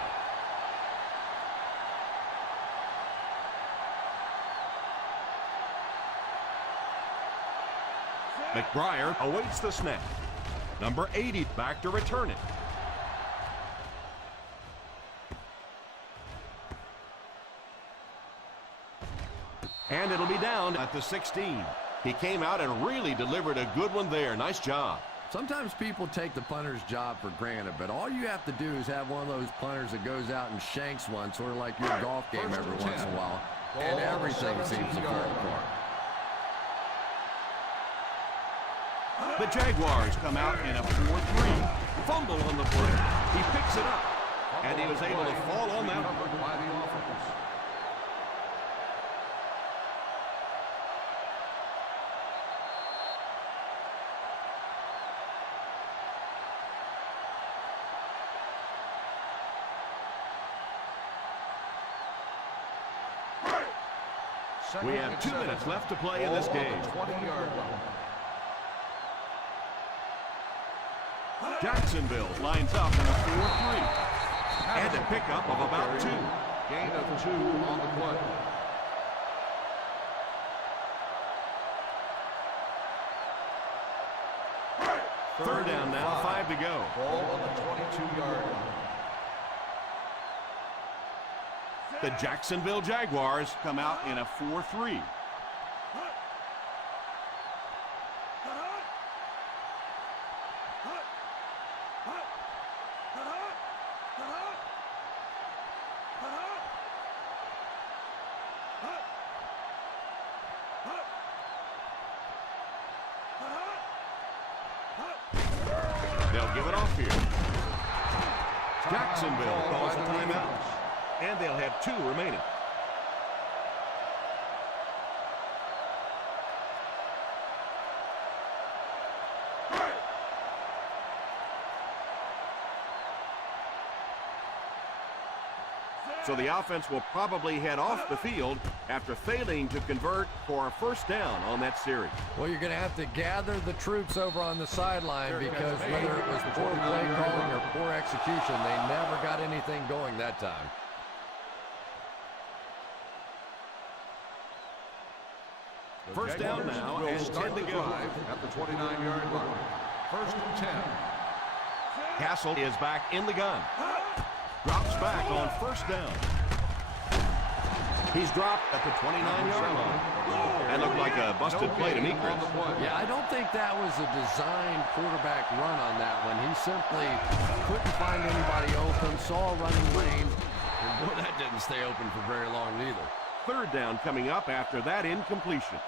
McBriar awaits the snap. Number 80 back to return it. And it'll be down at the 16. He came out and really delivered a good one there. Nice job. Sometimes people take the punter's job for granted, but all you have to do is have one of those punters that goes out and shanks one, sort of like your golf game every once in a while, and everything seems to fall apart. The Jaguars come out in a 4-3. Fumble on the play. He picks it up, and he was able to fall on that one. Covered by the offense. We have 2 minutes left to play in this game. 20-yard line. Jacksonville lines up in a 4-3. And a pickup of about 2. Gain of 2 on the play. Third down now, 5 to go. Ball on the 22-yard line. The Jacksonville Jaguars come out in a 4-3. They'll give it off here. Jacksonville calls a timeout. And they'll have 2 remaining. So the offense will probably head off the field after failing to convert for a first down on that series. Well, you're going to have to gather the troops over on the sideline because whether it was poor play calling or poor execution, they never got anything going that time. First down now and 10 to go. At the 29-yard line. First and 10. Castle is back in the gun. Drops back on first down. He's dropped at the 29-yard line. That looked like a busted play to me, Chris. Yeah, I don't think that was a designed quarterback run on that one. He simply couldn't find anybody open, saw a running lane, and boy, that didn't stay open for very long either. Third down coming up after that incompletion.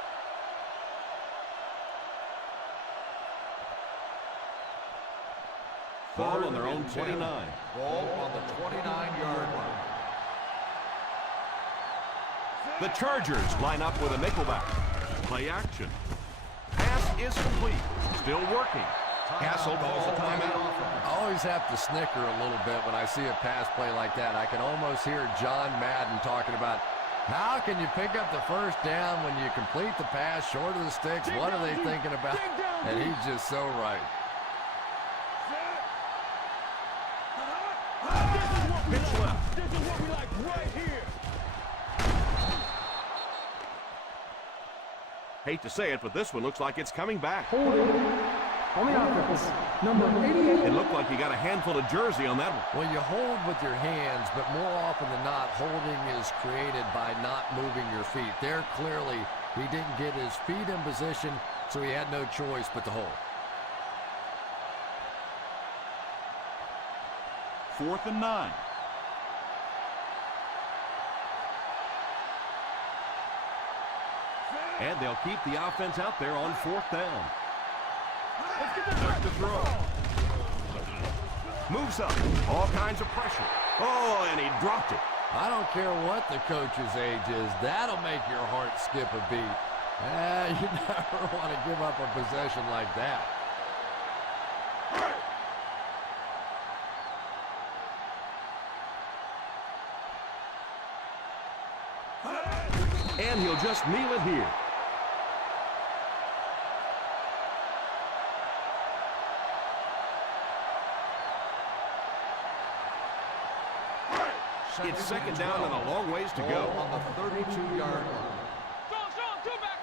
Ball on their own 29. Ball on the 29-yard line. The Chargers line up with a nickelback. Play action. Pass is complete. Still working. Castle calls a timeout. I always have to snicker a little bit when I see a pass play like that. I can almost hear John Madden talking about how can you pick up the first down when you complete the pass short of the sticks? What are they thinking about? And he's just so right. Pitch left. This is what we like right here. Hate to say it, but this one looks like it's coming back. Holding on the offense. Number 88. It looked like he got a handful of jersey on that one. Well, you hold with your hands, but more often than not, holding is created by not moving your feet. There, clearly, he didn't get his feet in position, so he had no choice but to hold. 4th and 9. And they'll keep the offense out there on 4th down. Back to throw. Moves up. All kinds of pressure. Oh, and he dropped it. I don't care what the coach's age is. That'll make your heart skip a beat. You never want to give up a possession like that. And he'll just kneel it here. It's second down and a long ways to go. On the 32-yard line. Go back.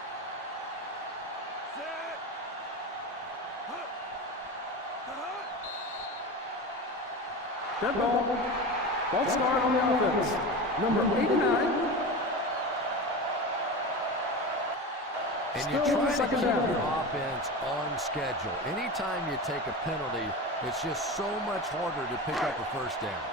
Dead ball. False start on the offense. Number 89. And you try to keep your offense on schedule. Anytime you take a penalty, it's just so much harder to pick up a first down.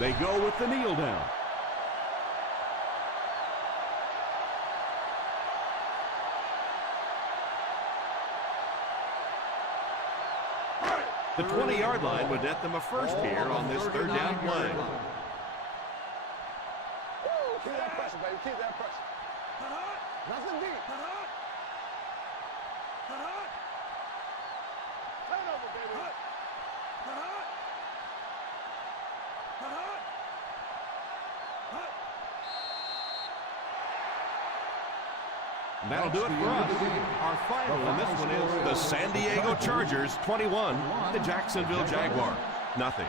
They go with the kneel down. The 20-yard line would net them a first here on this third down play. Keep that pressure, baby. Keep that pressure. Nothing deep. Turn over, baby. That'll do it for us. Our final in this one is the San Diego Chargers 21, the Jacksonville Jaguars nothing.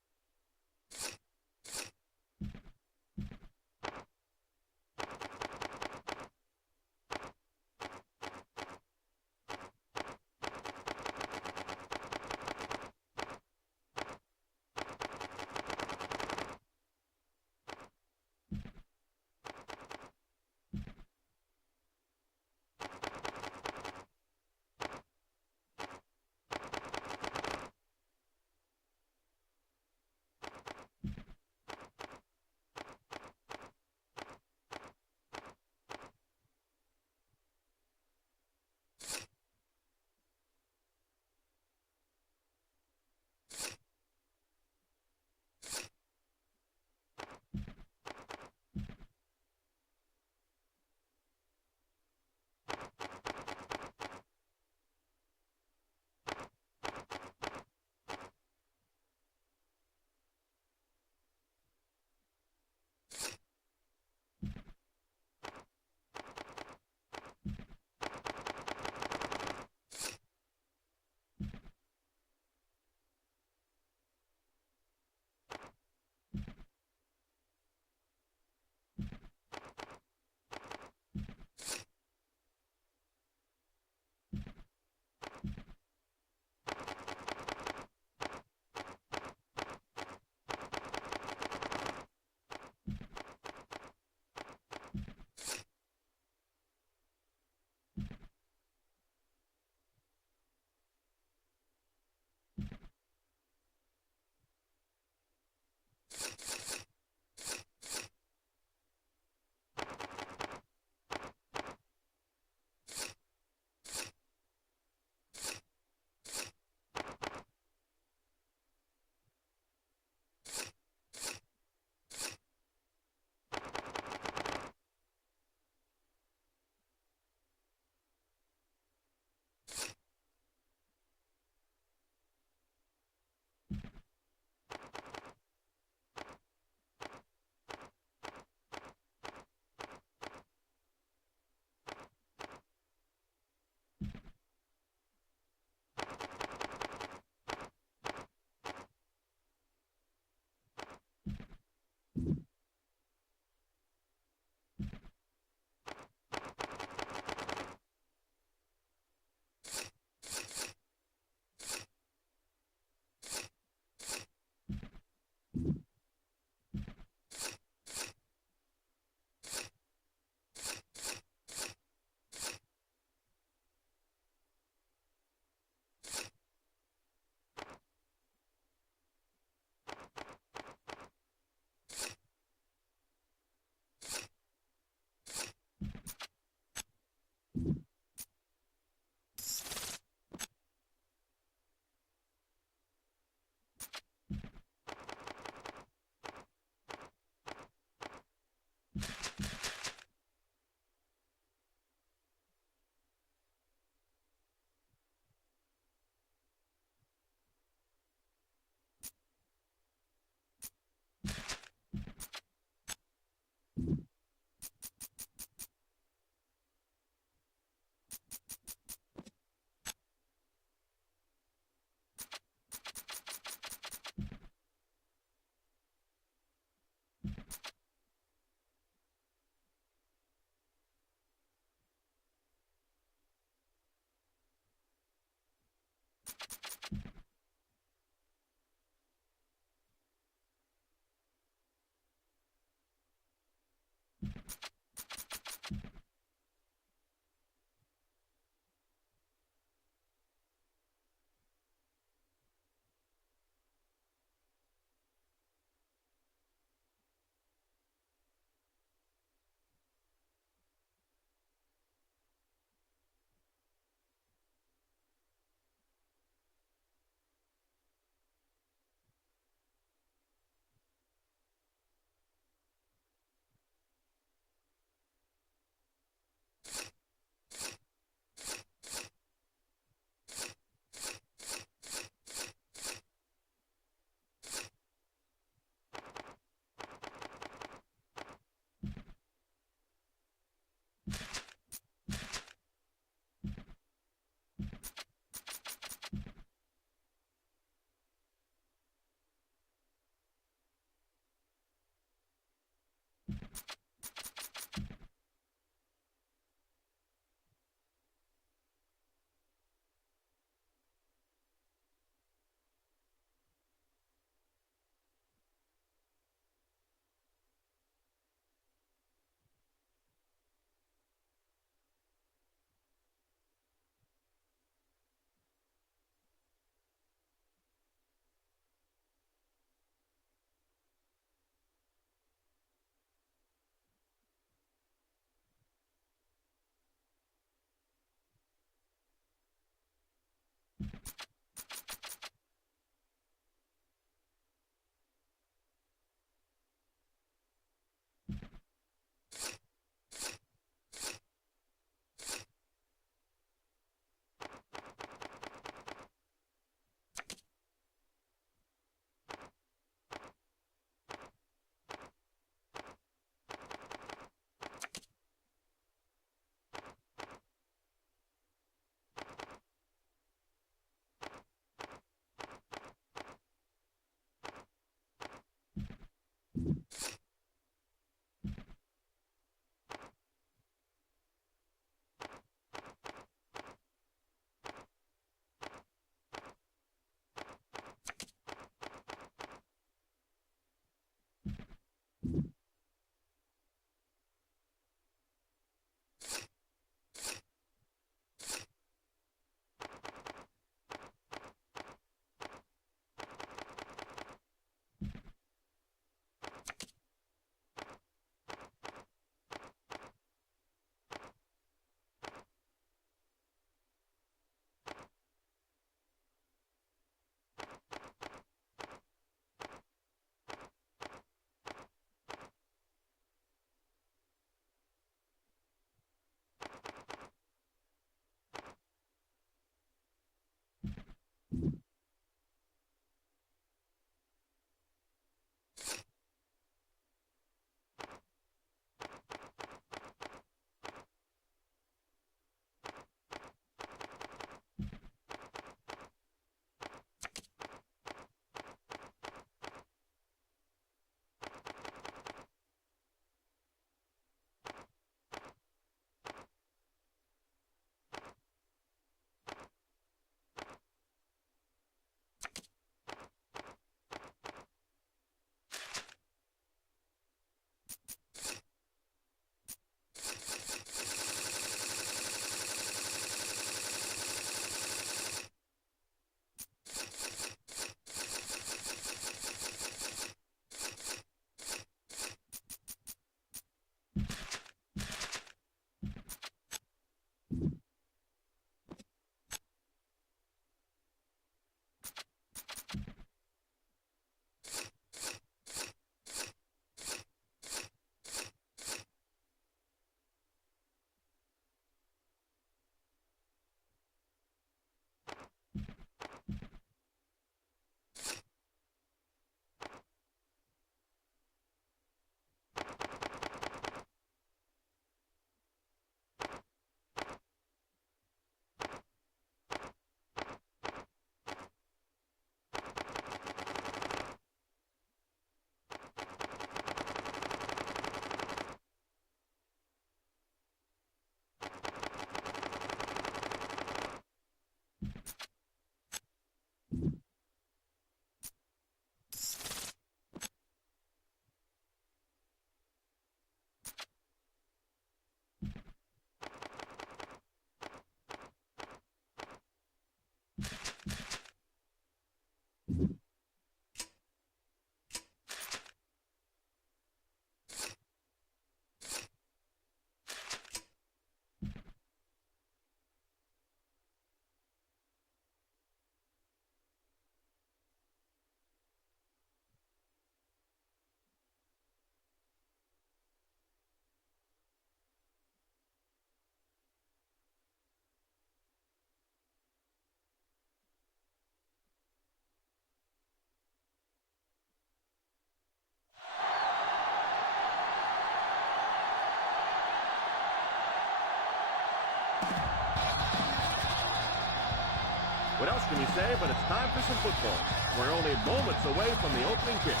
What else can you say, but it's time for some football. We're only moments away from the opening kick.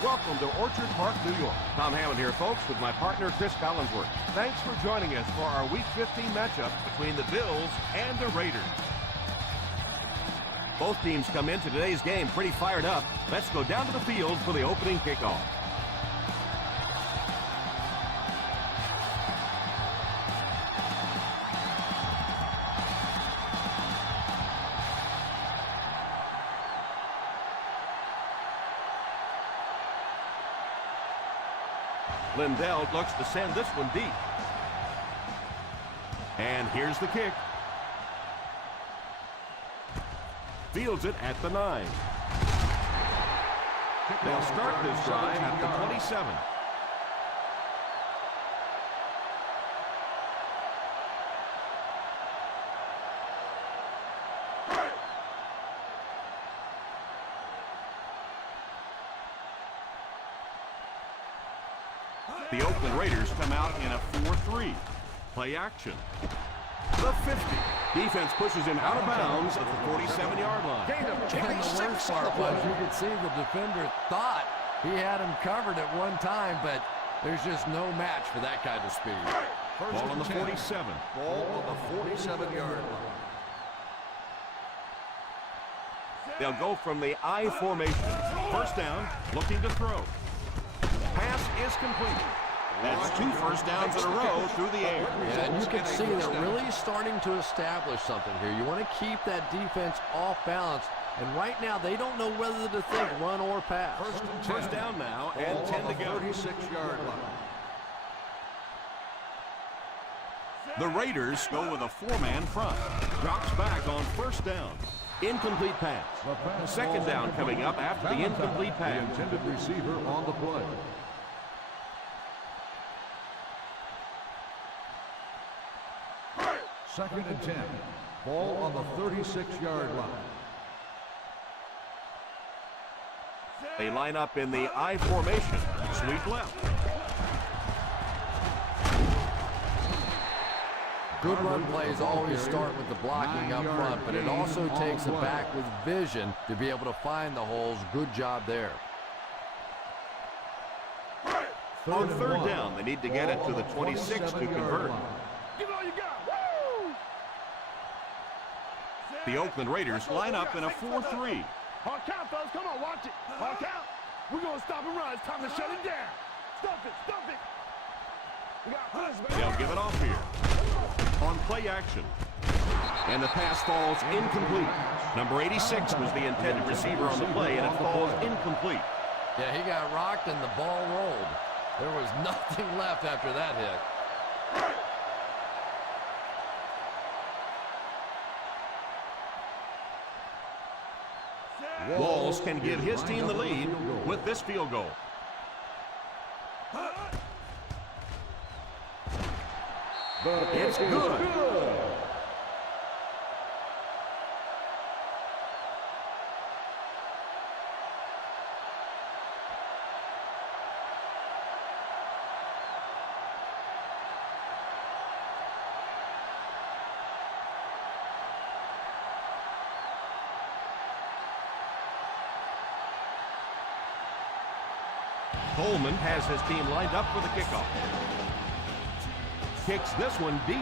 Welcome to Orchard Park, New York. Tom Hammond here, folks, with my partner, Chris Collinsworth. Thanks for joining us for our Week 15 matchup between the Bills and the Raiders. Both teams come into today's game pretty fired up. Let's go down to the field for the opening kickoff. Lindell looks to send this one deep. And here's the kick. Fields it at the 9. They'll start this drive at the 27. The Oakland Raiders come out in a 4-3. Play action. The 50. Defense pushes him out of bounds at the 47-yard line. And the worst part was you could see the defender thought he had him covered at one time, but there's just no match for that kind of speed. Ball on the 47. Ball on the 47-yard line. They'll go from the I formation. First down, looking to throw. Pass is complete. That's 2 first downs in a row through the air. And you can see they're really starting to establish something here. You want to keep that defense off balance. And right now, they don't know whether to think run or pass. First down now, and 10 to go. 36-yard line. The Raiders go with a 4-man front. Drops back on first down. Incomplete pass. Second down coming up after the incomplete pass. The intended receiver on the play. Second and 10. Ball on the 36-yard line. They line up in the I formation. Sweep left. Good run plays always start with the blocking up front, but it also takes a back with vision to be able to find the holes. Good job there. On third down, they need to get it to the 26 to convert. Give it all you got. Woo! The Oakland Raiders line up in a 4-3. On count, fellas. Come on, watch it. On count. We're going to stop and run. It's time to shut it down. Stuff it. Stuff it. We got this, baby. They'll give it off here. On play action. And the pass falls incomplete. Number 86 was the intended receiver on the play, and it falls incomplete. Yeah, he got rocked and the ball rolled. There was nothing left after that hit. Walls can give his team the lead with this field goal. It's good. Coleman has his team lined up for the kickoff. Kicks this one deep.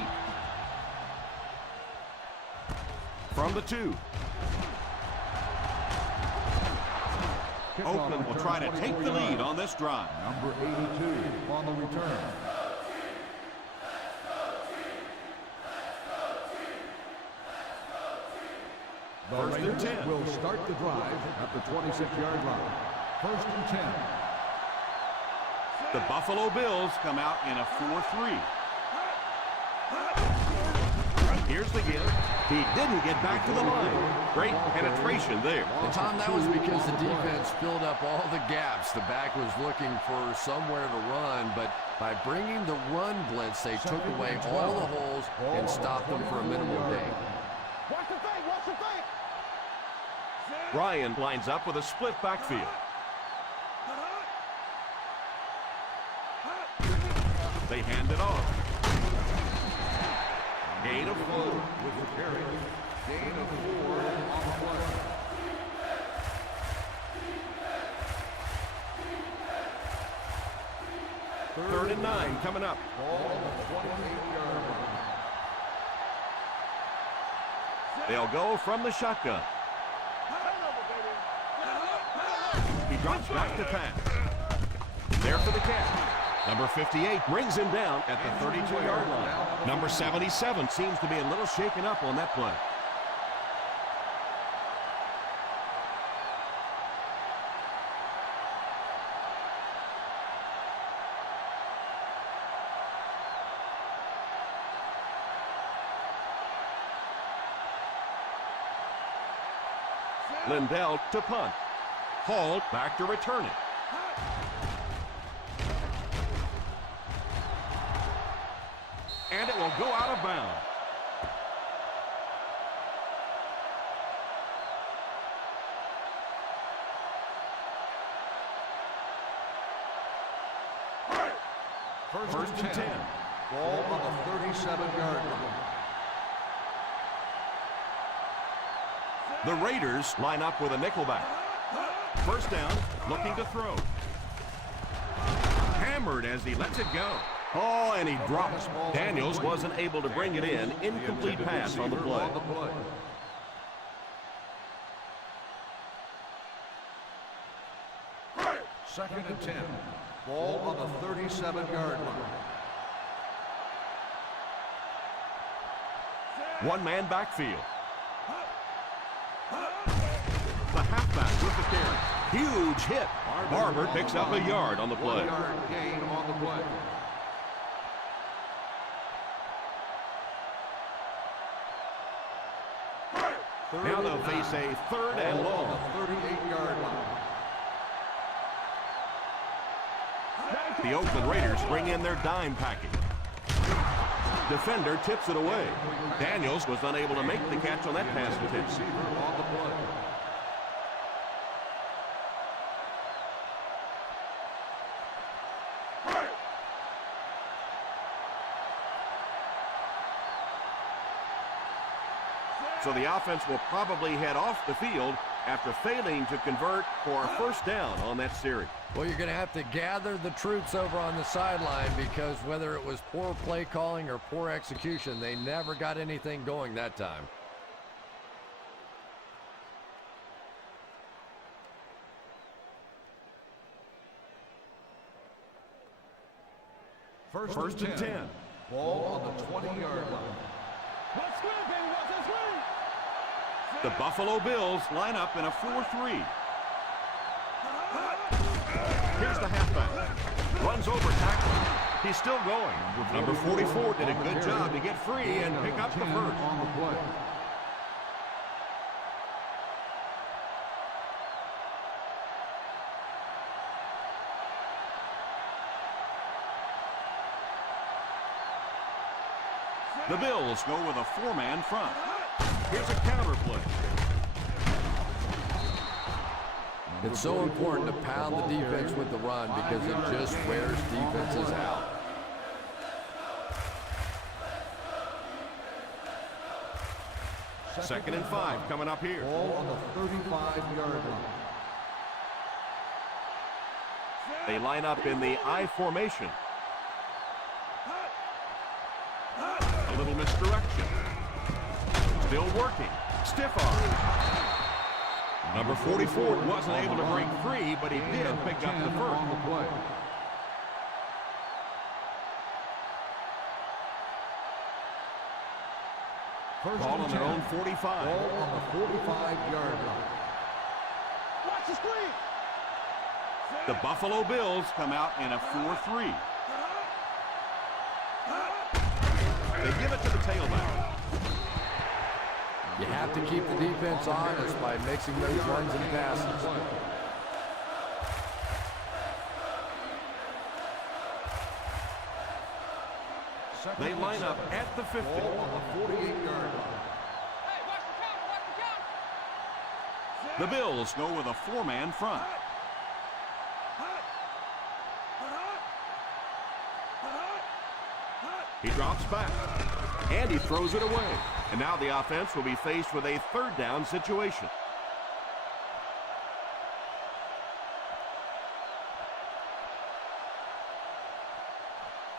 From the 2. Oakland will try to take the lead on this drive. Number 82 on the return. The First and Raiders 10. will start the drive at the 26-yard line. First and 10. The Buffalo Bills come out in a 4-3. Here's the give. He didn't get back to the line. Great penetration there. And Tom, that was because the defense filled up all the gaps. The back was looking for somewhere to run, but by bringing the run blitz, they took away all the holes and stopped them for a minimal gain. Watch the fake. Watch the fake. Ryan lines up with a split backfield. They hand it off. Gain of 4 with the carry. Gain of 4 on the play. Third and 9 coming up. Ball on the 28-yard line. They'll go from the shotgun. He drops back to pass. There for the catch. Number 58 brings him down at the 32-yard line. Number 77 seems to be a little shaken up on that play. Lindell to punt. Hall back to return it. And it will go out of bounds. First and 10. Ball on the 37-yard line. The Raiders line up with a nickelback. First down, looking to throw. Hammered as he lets it go. Oh, and he drops. Daniels wasn't able to bring it in. Incomplete pass on the play. Second and 10. Ball on the 37-yard line. One-man backfield. The halfback with the carry. Huge hit. Barber picks up a yard on the play. 1-yard gain on the play. Now they'll face a third and long. The 38-yard line. The Oakland Raiders bring in their dime package. Defender tips it away. Daniels was unable to make the catch on that pass attempt. Receiver on the play. So the offense will probably head off the field after failing to convert for a first down on that series. Well, you're going to have to gather the troops over on the sideline because whether it was poor play calling or poor execution, they never got anything going that time. First and 10. Ball on the 20-yard line. Let's win, baby. Let's win. The Buffalo Bills line up in a 4-3. Here's the halfback. Runs over tackle. He's still going. Number 44 did a good job to get free and pick up the first. On the play. The Bills go with a four-man front. Here's a counter play. It's so important to pound the defense with the run because it just wears defenses out. Second and 5 coming up here. Ball on the 35-yard line. They line up in the I formation. A little misdirection. Still working. Stiff arm. Number 44 wasn't able to break free, but he did pick up the first. On the play. Ball on their own 45. Ball on the 45-yard line. Watch the screen. The Buffalo Bills come out in a 4-3. They give it to the tailback. You have to keep the defense honest by mixing those runs and passes. They line up at the 50. Ball on the 48-yard line. The Bills go with a four-man front. He drops back. And he throws it away. And now the offense will be faced with a third down situation.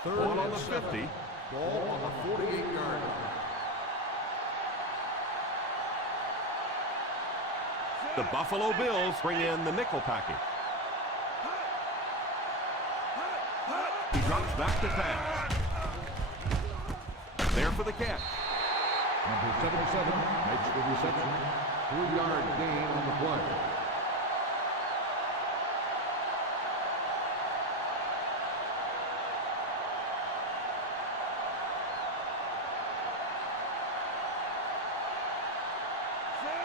Ball on the 50. Ball on the 48-yard line. The Buffalo Bills bring in the nickel package. He drops back to pass. There for the catch. Number 77 makes the reception. 3-yard gain on the play.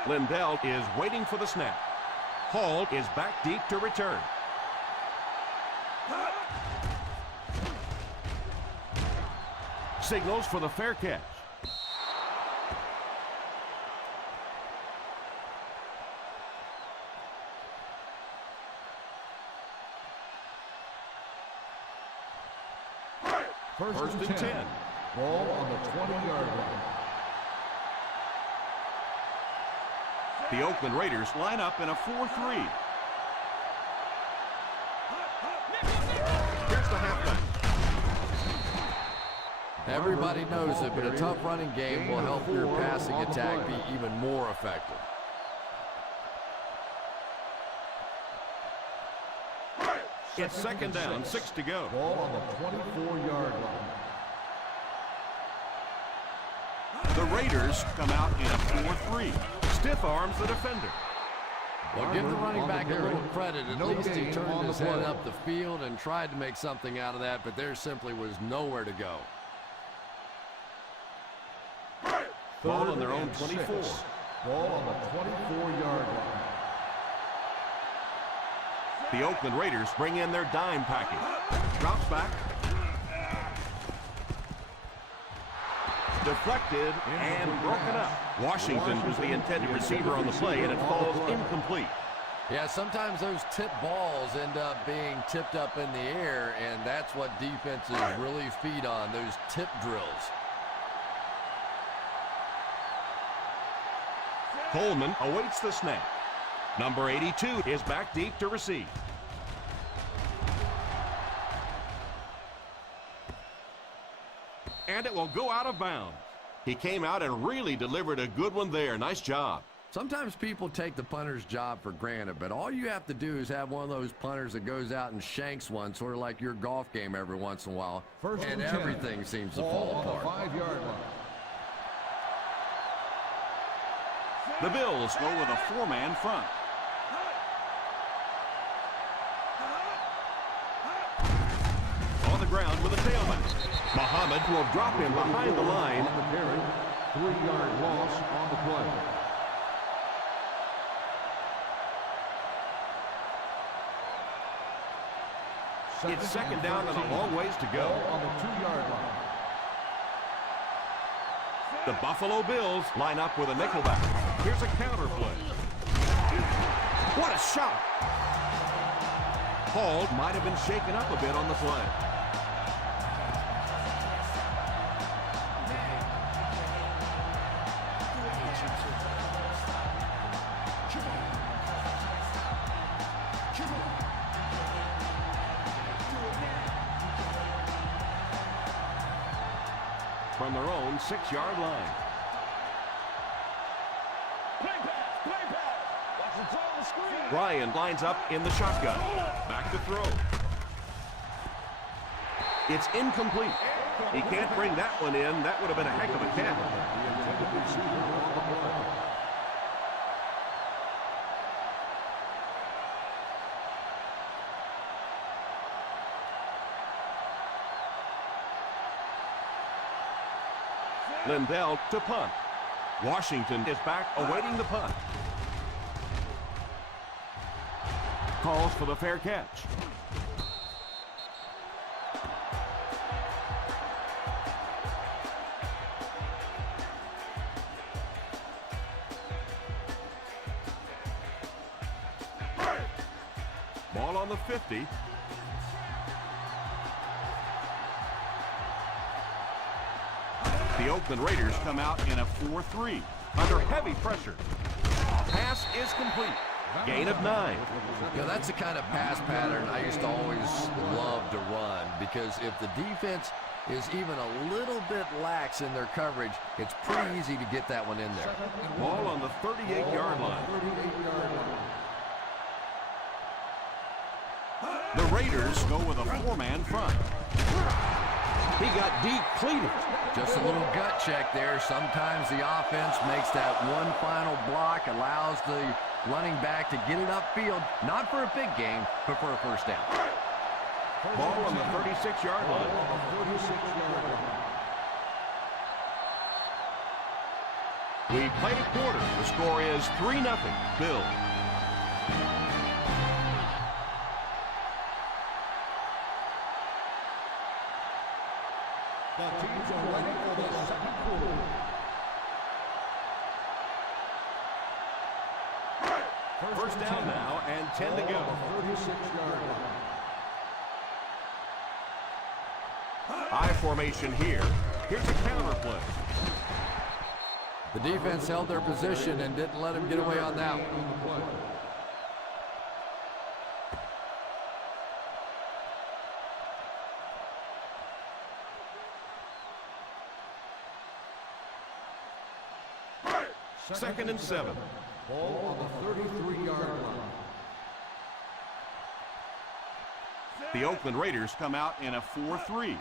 Lindell is waiting for the snap. Hall is back deep to return. Signals for the fair catch. First and 10. Ball on the 20-yard line. The Oakland Raiders line up in a 4-3. Here's the halfback. Everybody knows it, but a tough running game will help your passing attack be even more effective. It's second down, 6 to go. Ball on the 24-yard line. The Raiders come out in a 4-3. Stiff arms the defender. Well, give the running back a little credit. At least he turned his head up the field and tried to make something out of that, but there simply was nowhere to go. Ball on their own 24. Ball on the 24-yard line. The Oakland Raiders bring in their dime package. Drops back. Deflected and broken up. Washington was the intended receiver on the play, and it falls incomplete. Yeah, sometimes those tip balls end up being tipped up in the air, and that's what defenses really feed on, those tip drills. Coleman awaits the snap. Number 82 is back deep to receive. And it will go out of bounds. He came out and really delivered a good one there. Nice job. Sometimes people take the punter's job for granted, but all you have to do is have one of those punters that goes out and shanks one, sort of like your golf game every once in a while, and everything seems to fall apart. Ball on the 5-yard line. The Bills go with a 4-man front. On the ground with a tailback. Muhammad will drop him behind the line. 3-yard loss on the play. It's second down and a long ways to go. Ball on the 2-yard line. The Buffalo Bills line up with a nickelback. Here's a counter play. What a shot! Hall might have been shaken up a bit on the play. From their own 6-yard line. Ryan lines up in the shotgun. Back to throw. It's incomplete. He can't bring that one in. That would have been a heck of a catch. Lindell to punt. Washington is back awaiting the punt. Calls for the fair catch. Ball on the 50. The Oakland Raiders come out in a 4-3 under heavy pressure. Pass is complete. Gain of 9. You know, that's the kind of pass pattern I used to always love to run, because if the defense is even a little bit lax in their coverage, it's pretty easy to get that one in there. Ball on the 38-yard line. The Raiders go with a 4-man front. He got depleted. Just a little gut check there. Sometimes the offense makes that one final block, allows the running back to get it upfield, not for a big game, but for a first down. Ball on the 36-yard line. We played a quarter. The score is 3-0 Bills. The teams are ready for the second quarter. First down now and 10 to go. 36-yard line. I formation here. Here's a counter play. The defense held their position and didn't let him get away on that one. Second and 7. Ball on the 33-yard line. The Oakland Raiders come out in a 4-3.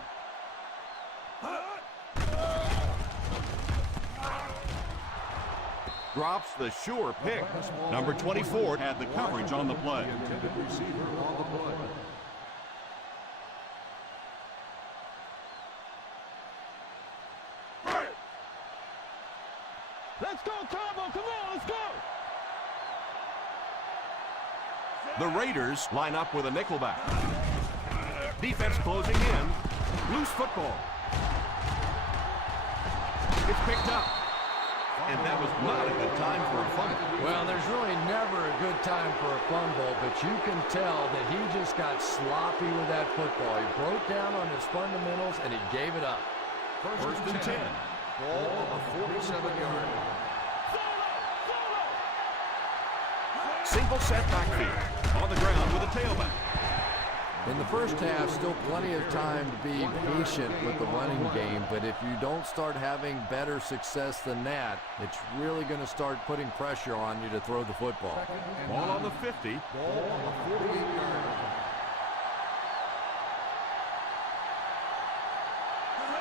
Drops the sure pick. Number 24 had the coverage on the play. Intended receiver on the play. Let's go, Combo. Come on, let's go. The Raiders line up with a nickelback. Defense closing in. Loose football. It's picked up. And that was not a good time for a fumble. Well, there's really never a good time for a fumble, but you can tell that he just got sloppy with that football. He broke down on his fundamentals, and he gave it up. First and 10. Ball on the 47-yard line. Single set backfield. On the ground with a tailback. In the first half, still plenty of time to be patient with the running game, but if you don't start having better success than that, it's really going to start putting pressure on you to throw the football. Ball on the 50. Ball on the 48-yard line.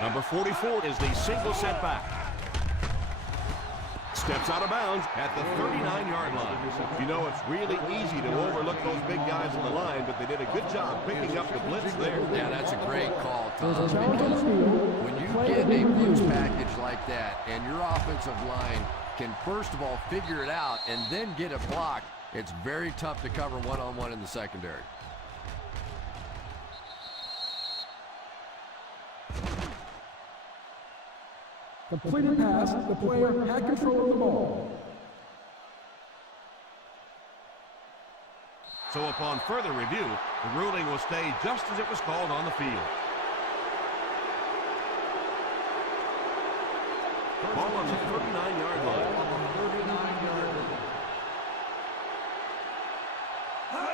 Number 44 is the single setback. Steps out of bounds at the 39-yard line. You know, it's really easy to overlook those big guys on the line, but they did a good job picking up the blitz there. Yeah, that's a great call, Tom, because when you get a blitz package like that and your offensive line can first of all figure it out and then get it blocked, it's very tough to cover one-on-one in the secondary. Completed pass. The player had control of the ball. So upon further review, the ruling will stay just as it was called on the field. Ball on the 39-yard line.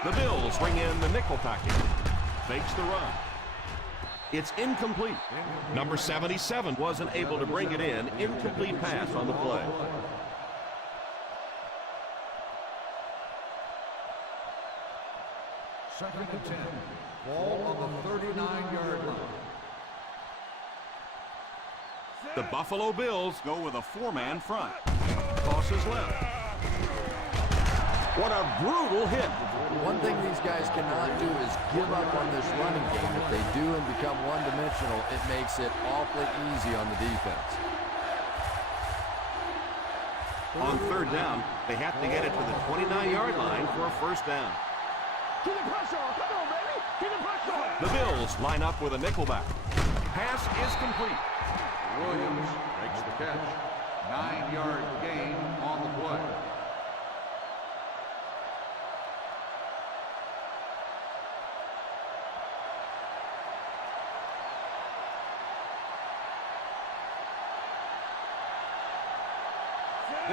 The Bills bring in the nickel package. Fakes the run. It's incomplete. Number 77 wasn't able to bring it in. Incomplete pass on the play. Second and 10. Ball on the 39-yard line. The Buffalo Bills go with a 4-man front. Tosses left. What a brutal hit. One thing these guys cannot do is give up on this running game. If they do and become one-dimensional, it makes it awfully easy on the defense. On third down, they have to get it to the 29-yard line for a first down. Keep the pressure on. Come on, baby. Keep the pressure on. The Bills line up with a nickelback. Pass is complete. Williams makes the catch. 9-yard gain on the play.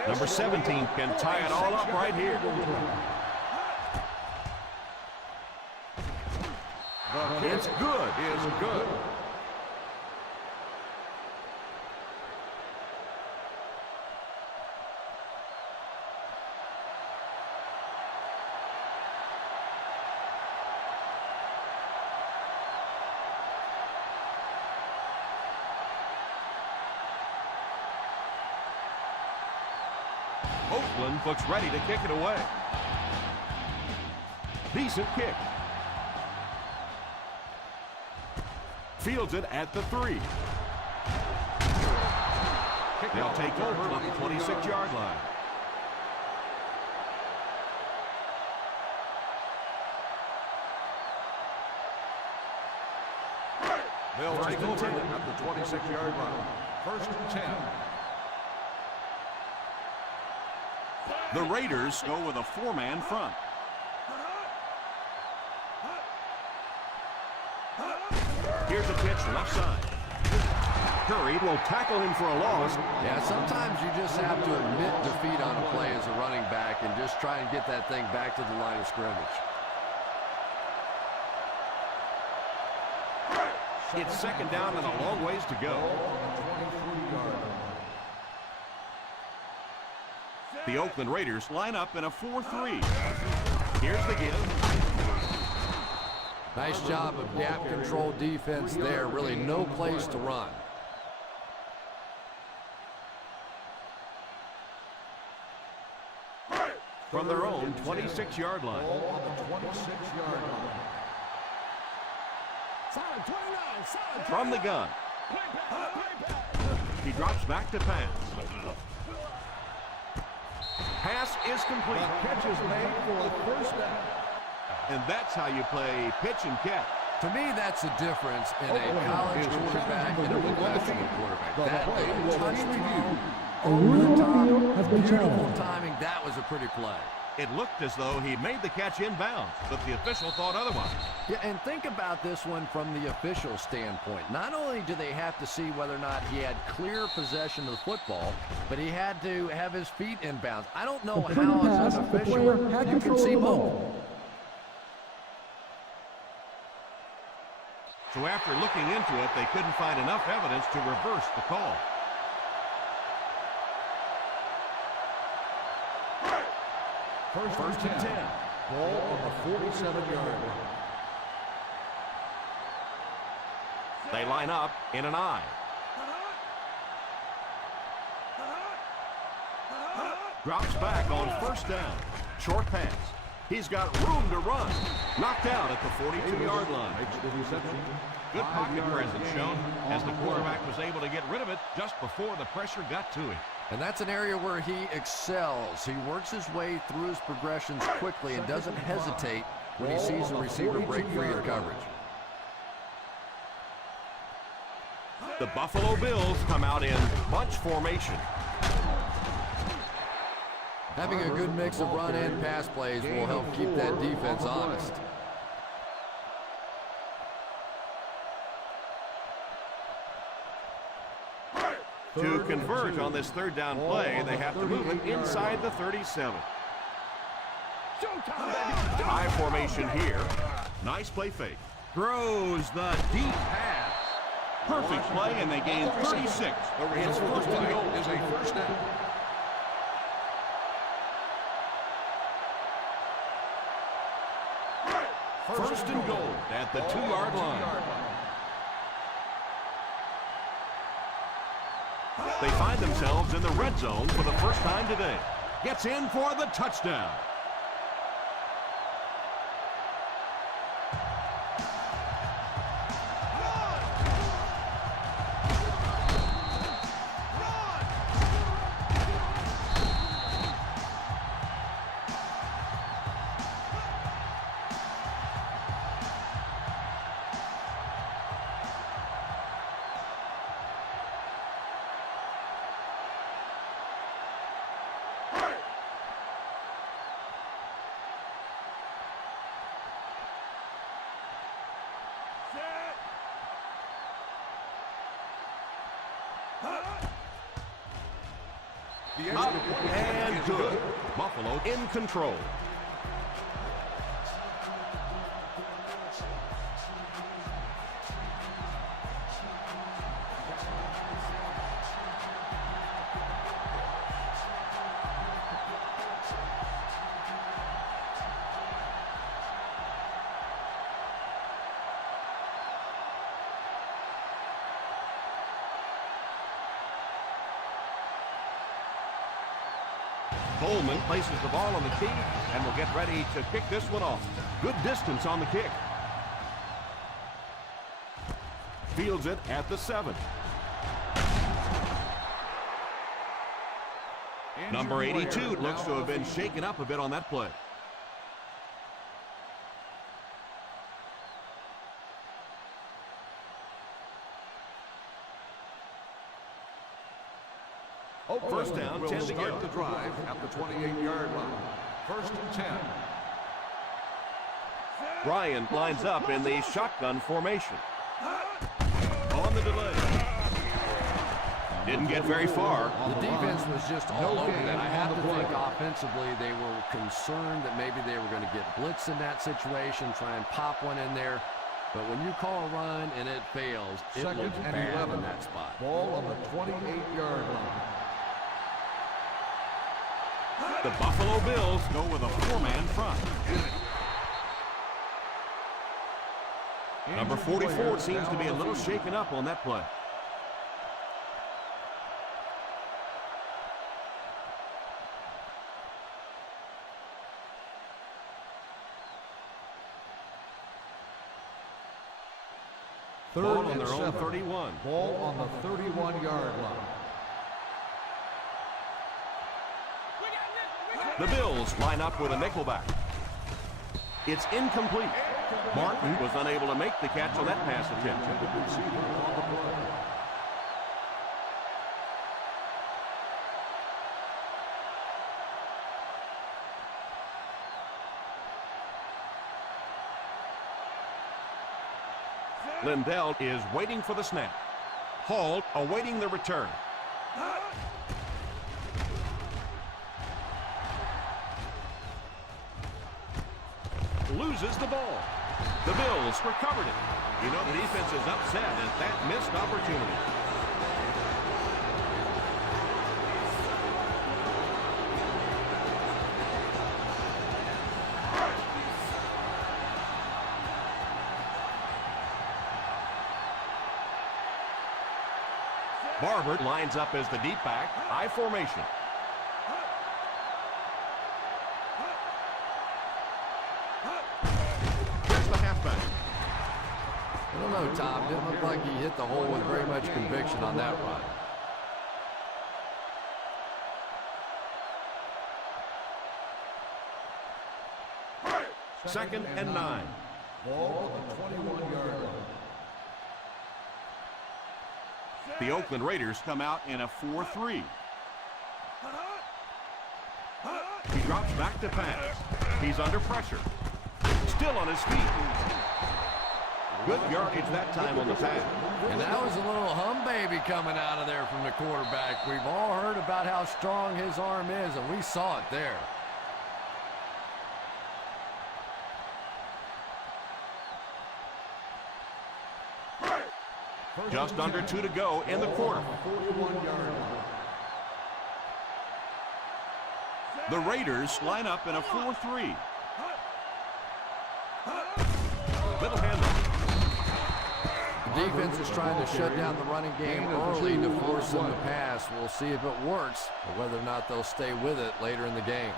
Number 17 can tie it all up right here. It's good. Is good. Oakland looks ready to kick it away. Decent kick. Fields it at the 3. They'll take over at the 26-yard line. They'll take over at the 26-yard line. First and 10. The Raiders go with a 4-man front. Here's a pitch left side. Curry will tackle him for a loss. Yeah, sometimes you just have to admit defeat on a play as a running back and just try and get that thing back to the line of scrimmage. It's second down and a long ways to go. The Oakland Raiders line up in a 4-3. Here's the give. Nice job of gap control defense there. Really no place to run. From their own 26-yard line. On the 26-yard line. From the gun. He drops back to pass. Pass is complete. Catch is made for a first down. And that's how you play pitch and catch. To me, that's the difference in a college quarterback and a professional quarterback. That touchdown over the top, beautiful timing. That was a pretty play. It looked as though he made the catch inbounds, but the official thought otherwise. Yeah, and think about this one from the official standpoint. Not only do they have to see whether or not he had clear possession of the football, but he had to have his feet inbounds. I don't know how, as an official, you can see both. So after looking into it, they couldn't find enough evidence to reverse the call. First and 10. Ball on the 47-yard line. They line up in an I. Drops back on first down. Short pass. He's got room to run. Knocked out at the 42-yard line. Good pocket presence shown as the quarterback was able to get rid of it just before the pressure got to him. And that's an area where he excels. He works his way through his progressions quickly and doesn't hesitate when he sees a receiver break free in coverage. The Buffalo Bills come out in bunch formation. Having a good mix of run and pass plays will help keep that defense honest. To convert on this third down play, they have to move it inside the 37. High formation here. Nice play fake. Throws the deep pass. Perfect play, and they gain 36. It's first and goal. Is a first down. First and goal at the 2-yard line. They find themselves in the red zone for the first time today. Gets in for the touchdown. Up and good. Buffalo in control. Coleman places the ball on the tee and will get ready to kick this one off. Good distance on the kick. Fields it at the 7. Number 82 looks to have been shaken up a bit on that play. First down, 10 to go. The drive at the 28-yard line. First and 10. Ryan lines up in the shotgun formation. On the delay. Didn't get very far. The defense was just all over that. I have to think offensively they were concerned that maybe they were going to get blitz in that situation, try and pop one in there. But when you call a run and it fails, it looks bad in that spot. Ball on the 28-yard line. The Buffalo Bills go with a 4-man front. Number 44 seems to be a little shaken up on that play. Ball on their own 31. Ball on the 31-yard line. The Bills line up with a nickelback. It's incomplete. Martin was unable to make the catch on that pass attempt. Lindell is waiting for the snap. Hall awaiting the return. Loses the ball. The Bills recovered it. You know the defense is upset at that missed opportunity. Barber lines up as the deep back, I formation. I don't know, Tom. Didn't look like he hit the hole with very much conviction on that run. Second and 9. Ball on the 21-yard line. The Oakland Raiders come out in a 4-3. He drops back to pass. He's under pressure. Still on his feet. Good yardage that time on the pass. And that was a little hum baby coming out of there from the quarterback. We've all heard about how strong his arm is, and we saw it there. Just under 2 to go in the quarter. The Raiders line up in a 4-3. Little handoff. The defense is trying to shut down the running game early to force them to pass. We'll see if it works or whether or not they'll stay with it later in the game.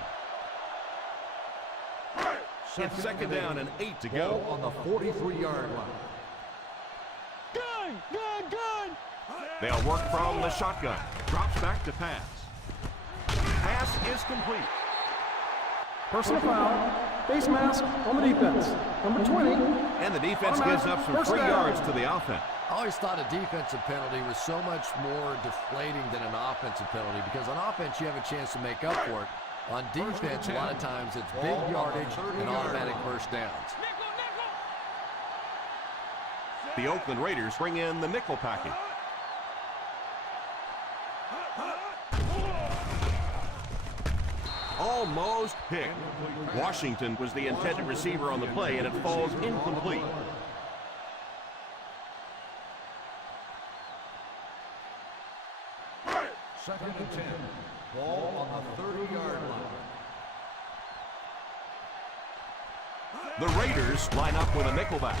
It's second down and 8 to go. On the 43-yard line. They'll work from the shotgun. Drops back to pass. Pass is complete. Personal foul. Face mask on the defense. Number 20. And the defense gives up some free yards to the offense. I always thought a defensive penalty was so much more deflating than an offensive penalty because on offense you have a chance to make up for it. On defense, a lot of times it's big yardage and automatic first downs. The Oakland Raiders bring in the nickel package. Almost picked. Washington was the intended receiver on the play, and it falls incomplete. Second and 10. Ball on the 30-yard line. The Raiders line up with a nickelback.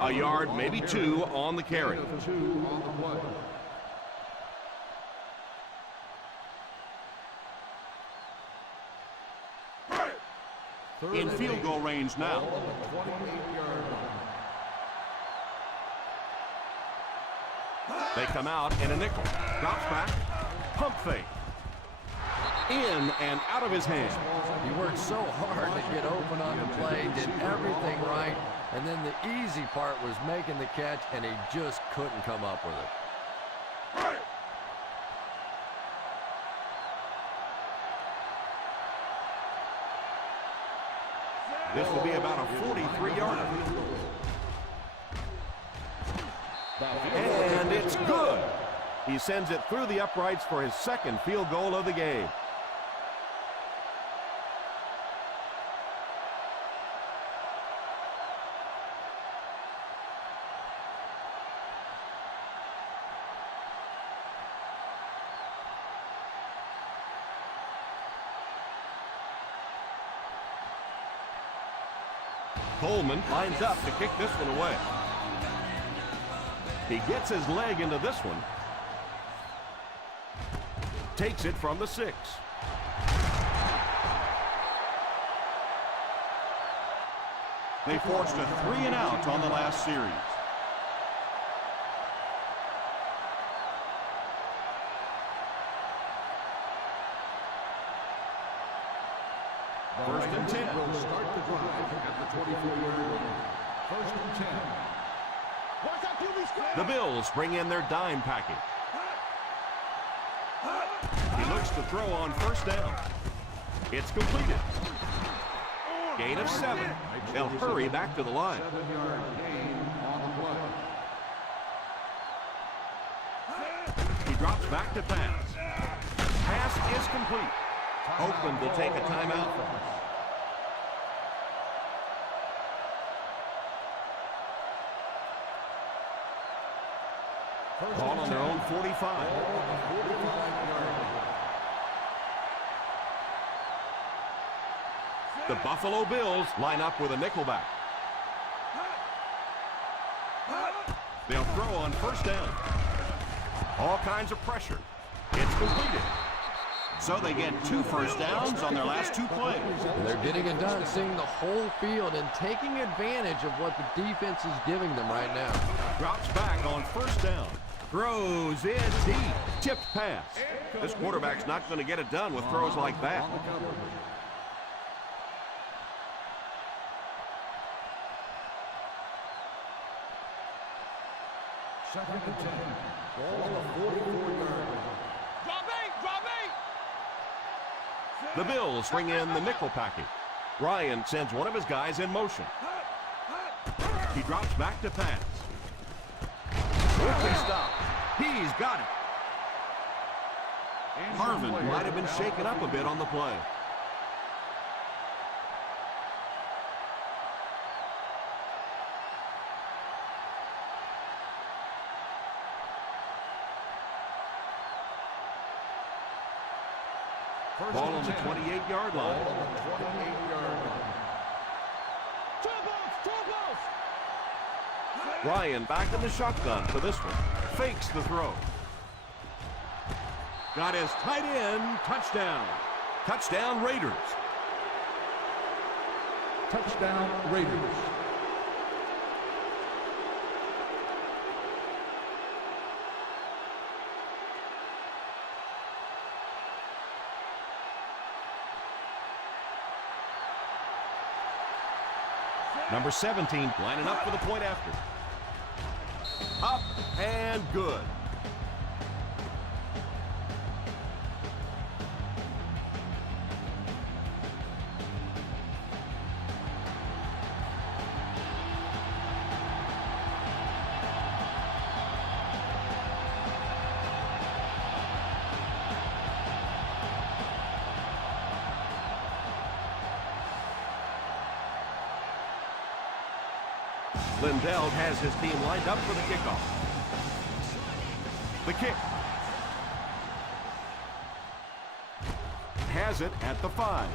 A yard, maybe two, on the carry. 2 on the play. In field goal range now. Ball on the 28-yard line. They come out in a nickel. Drops back. Pump fake. In and out of his hands. He worked so hard to get open on the play, did everything right, and then the easy part was making the catch, and he just couldn't come up with it. This will be about a 43-yarder. And it's good. He sends it through the uprights for his second field goal of the game. Coleman lines up to kick this one away. He gets his leg into this one. Takes it from the 6. They forced a 3-and-out on the last series. First and 10. Will start the drive at the 24-yard line. First and 10. Watch out, QB square. The Bills bring in their dime package. He looks to throw on first down. It's completed. Gain of 7. They'll hurry back to the line. 7-yard gain on the play. He drops back to pass. Pass is complete. Oakland will take a timeout. Ball on their own 45. The Buffalo Bills line up with a nickelback. They'll throw on first down. All kinds of pressure. It's completed. So they get 2 first downs on their last 2 plays. And they're getting it done, seeing the whole field and taking advantage of what the defense is giving them right now. Drops back on first down. Throws it deep. Tipped pass. This quarterback's not going to get it done with throws like that. Second and 10. Ball on the 44-yard line. The Bills bring in the nickel package. Ryan sends one of his guys in motion. He drops back to pass. Quickly stop. He's got it. Harvin might have been shaken up a bit on the play. Ball on the 28-yard line. Ball on the 28-yard line. Ryan back in the shotgun for this one. Fakes the throw. Got his tight end. Touchdown. Touchdown Raiders. Touchdown Raiders. Number 17 lining up for the point after. Up and good. Lindell has his team lined up for the kickoff. The kick. Has it at the 5.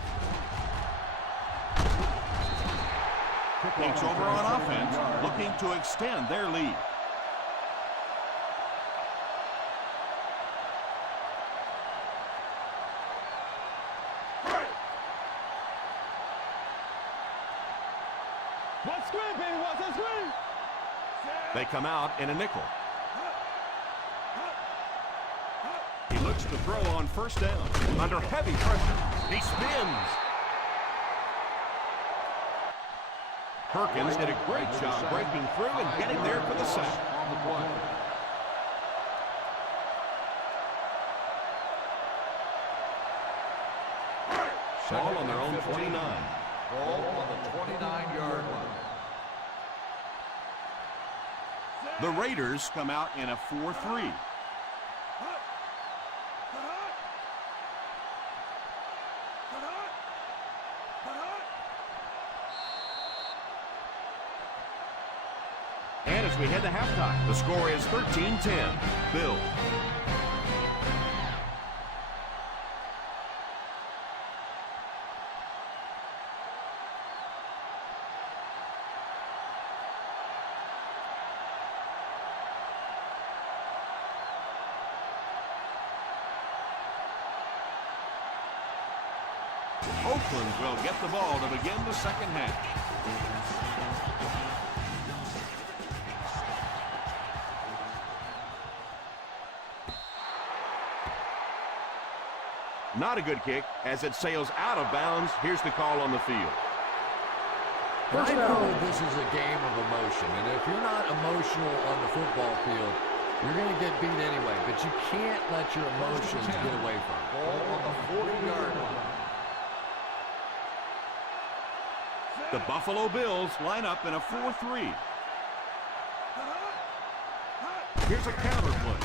Takes over on offense, looking to extend their lead. They come out in a nickel. He looks to throw on first down. Under heavy pressure, he spins. Perkins did a great job breaking through and getting there for the sack. On the play. Ball on their own 29. Ball on the 29-yard line. The Raiders come out in a 4-3. And as we head to halftime, the score is 13-10. Bills. Oakland will get the ball to begin the second half. Not a good kick as it sails out of bounds. Here's the call on the field. I know this is a game of emotion, and if you're not emotional on the football field, you're going to get beat anyway, but you can't let your emotions get away from you. Ball on the 40-yard line. The Buffalo Bills line up in a 4-3. Here's a counter play.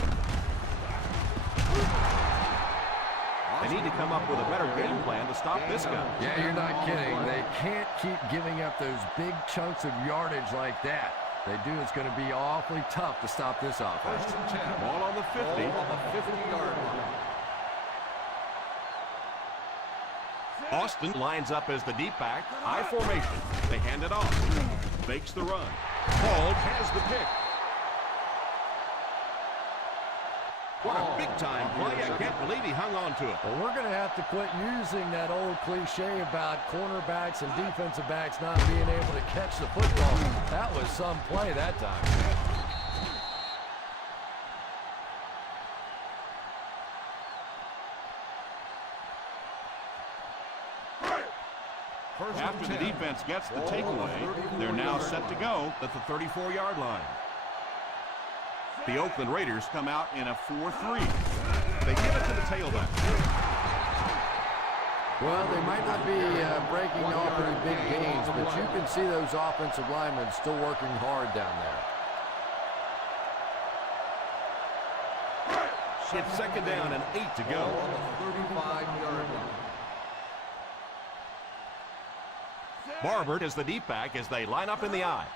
They need to come up with a better game plan to stop this guy. Yeah, you're not kidding. They can't keep giving up those big chunks of yardage like that. They do, it's going to be awfully tough to stop this offense. First and 10. Ball on the 50. Ball on the 50-yard line. Austin lines up as the deep back. High formation. They hand it off. Fakes the run. Called has the pick. What a big-time play. I can't believe he hung on to it. Well, we're going to have to quit using that old cliche about cornerbacks and defensive backs not being able to catch the football. That was some play that time. After the defense gets the takeaway, they're now set to go at the 34-yard line. The Oakland Raiders come out in a 4-3. They give it to the tailback. Well, they might not be breaking off any big gains, but you can see those offensive linemen still working hard down there. It's second down and 8 to go. On the 35-yard line. Barber is the deep back as they line up in the I.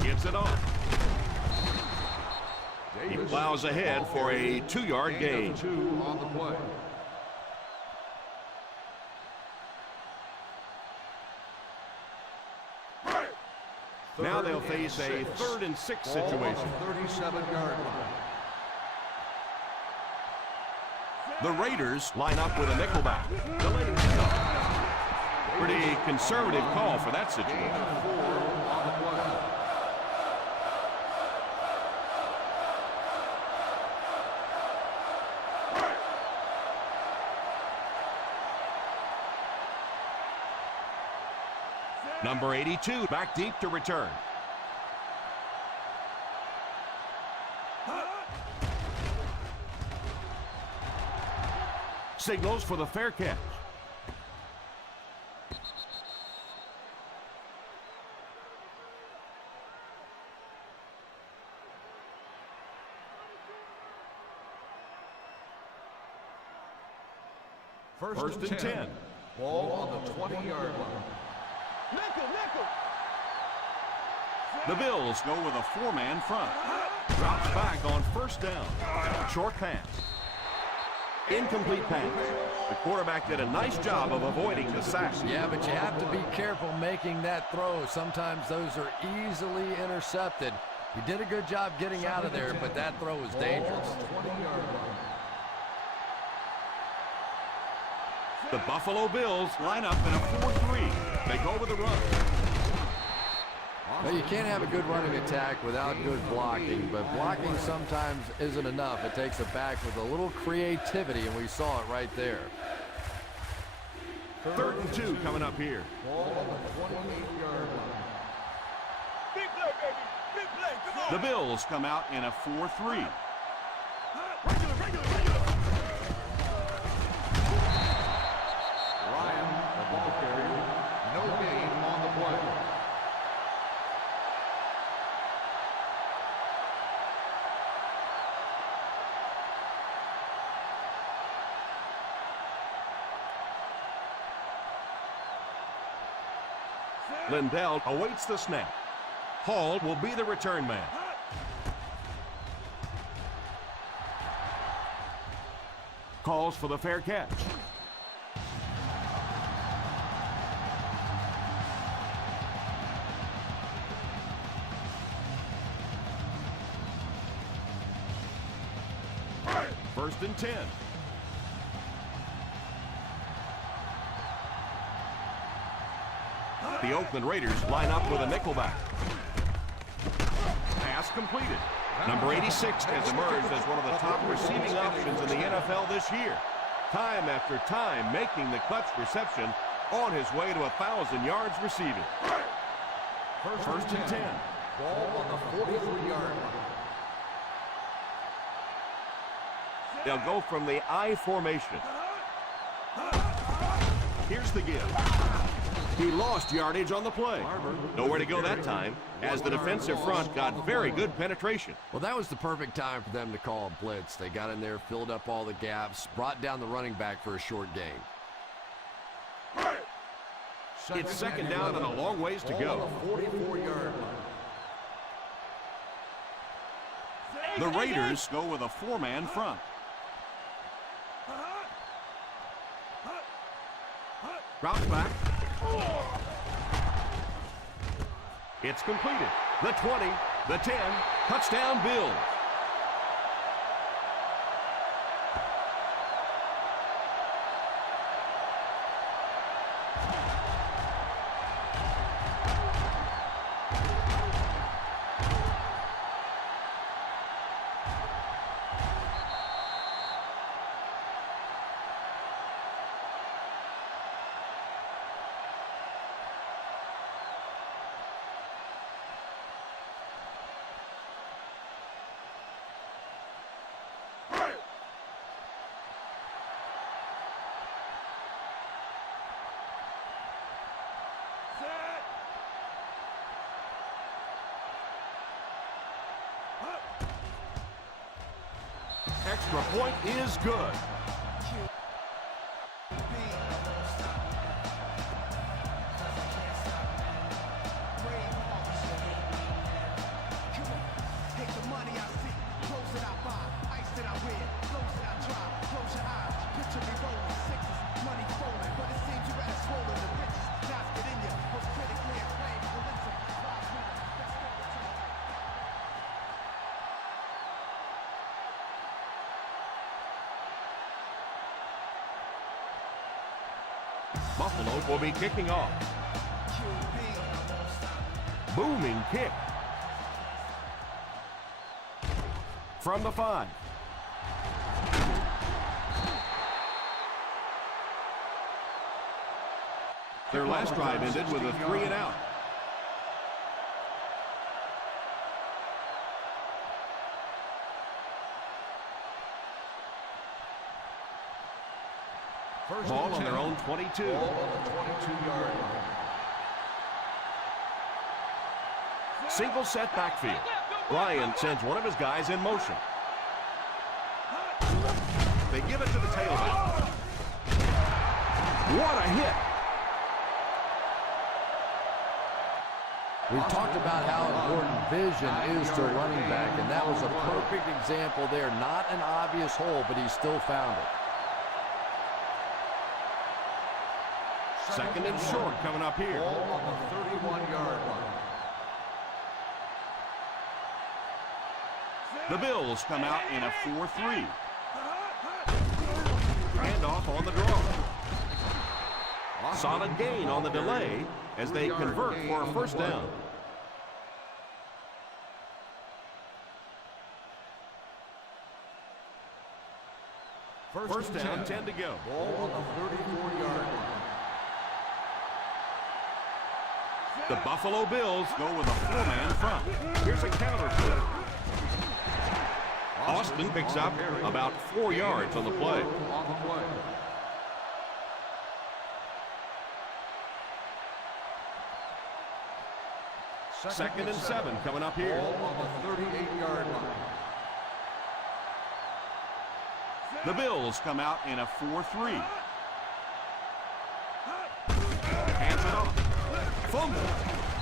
Gives it on. He plows ahead for a 2-yard gain. 2 on the play. Now they'll face a 3rd and 6 situation. 37-yard line. The Raiders line up with a nickelback. Pretty conservative call for that situation. 4 on the play. Number 82 back deep to return. Signals for the fair catch. First and 10. Ball on the 20-yard line. The Bills go with a four-man front. Drops back on first down. Short pass. Incomplete pass. The quarterback did a nice job of avoiding the sack. Yeah, but you have to be careful making that throw. Sometimes those are easily intercepted. He did a good job getting out of there, but that throw was dangerous. The Buffalo Bills line up in a 4-3. They go with the run. Well, you can't have a good running attack without good blocking, but blocking sometimes isn't enough. It takes a back with a little creativity, and we saw it right there. 3rd and 2 coming up here. Ball on the 28-yard line. Big play, baby. Big play. Come on. The Bills come out in a 4-3. Regular. Ryan, the ball carrier. No gain on the play. Lindell awaits the snap. Hall will be the return man. Calls for the fair catch. First and 10. The Oakland Raiders line up with a nickelback. Pass completed. Number 86 has emerged as one of the top receiving options in the NFL this year. Time after time making the clutch reception on his way to 1,000 yards receiving. First and 10. Ball on the 43-yard line. They'll go from the I formation. Here's the give. He lost yardage on the play. Nowhere to go that time, as the defensive front got very good penetration. Well, that was the perfect time for them to call a blitz. They got in there, filled up all the gaps, brought down the running back for a short gain. It's second down and a long ways to go. 44-yard line. The Raiders go with a four-man front. Drops back. It's completed. The 20, the 10, touchdown Bills. Extra point is good. Buffalo will be kicking off. Booming kick. From the 5. Their last drive ended with a 3-and-out. Ball on their own 22. Ball on the 22-yard line. Single set backfield. Ryan sends one of his guys in motion. They give it to the tailback. What a hit! We've talked about how important vision is to a running back, and that was a perfect example there. Not an obvious hole, but he still found it. Second and short coming up here. Ball on the 31-yard line. The Bills come out in a 4-3. Handoff on the draw. Solid gain on the delay as they convert for a first down. First down, 10 to go. Ball on the 34-yard line. The Buffalo Bills go with a four-man front. Here's a counter play. Austin picks up about 4 yards on the play. On the play. Second and 7 coming up here. Ball on the 38-yard line. The Bills come out in a 4-3. Hands it off. Fumble.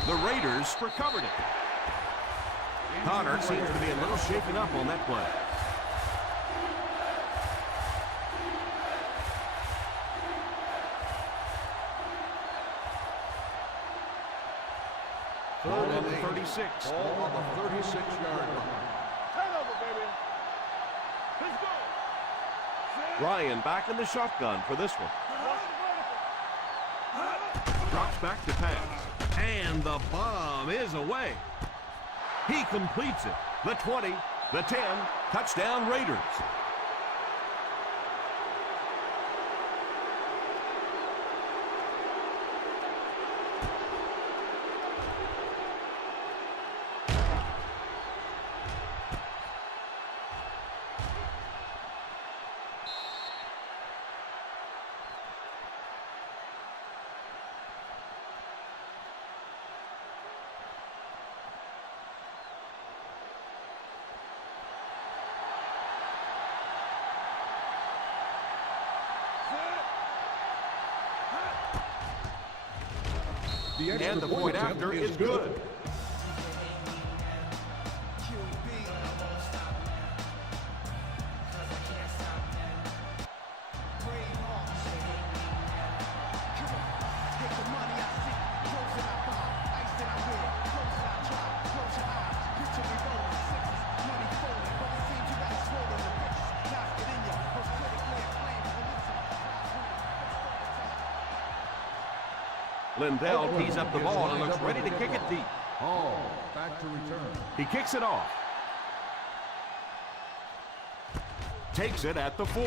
The Raiders recovered it. Connor seems to be a little shaken up on that play. Ball on the 36. Ball on the 36-yard line. Turnover, baby. Let's go. Ryan back in the shotgun for this one. Drops back to pass. And the bomb is away. He completes it. The 20, the 10, touchdown Raiders. And the point after is good. Lindell tees up the ball and looks ready to kick it deep. Hall back to return. He kicks it off. Takes it at the 4.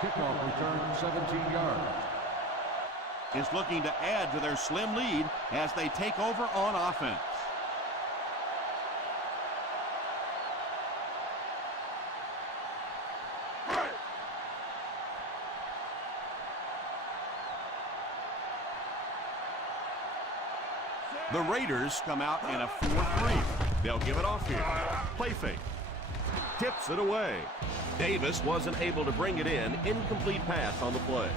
Kickoff return, 17 yards. Is looking to add to their slim lead as they take over on offense. The Raiders come out in a 4-3. They'll give it off here. Play fake. Tips it away. Davis wasn't able to bring it in. Incomplete pass on the play.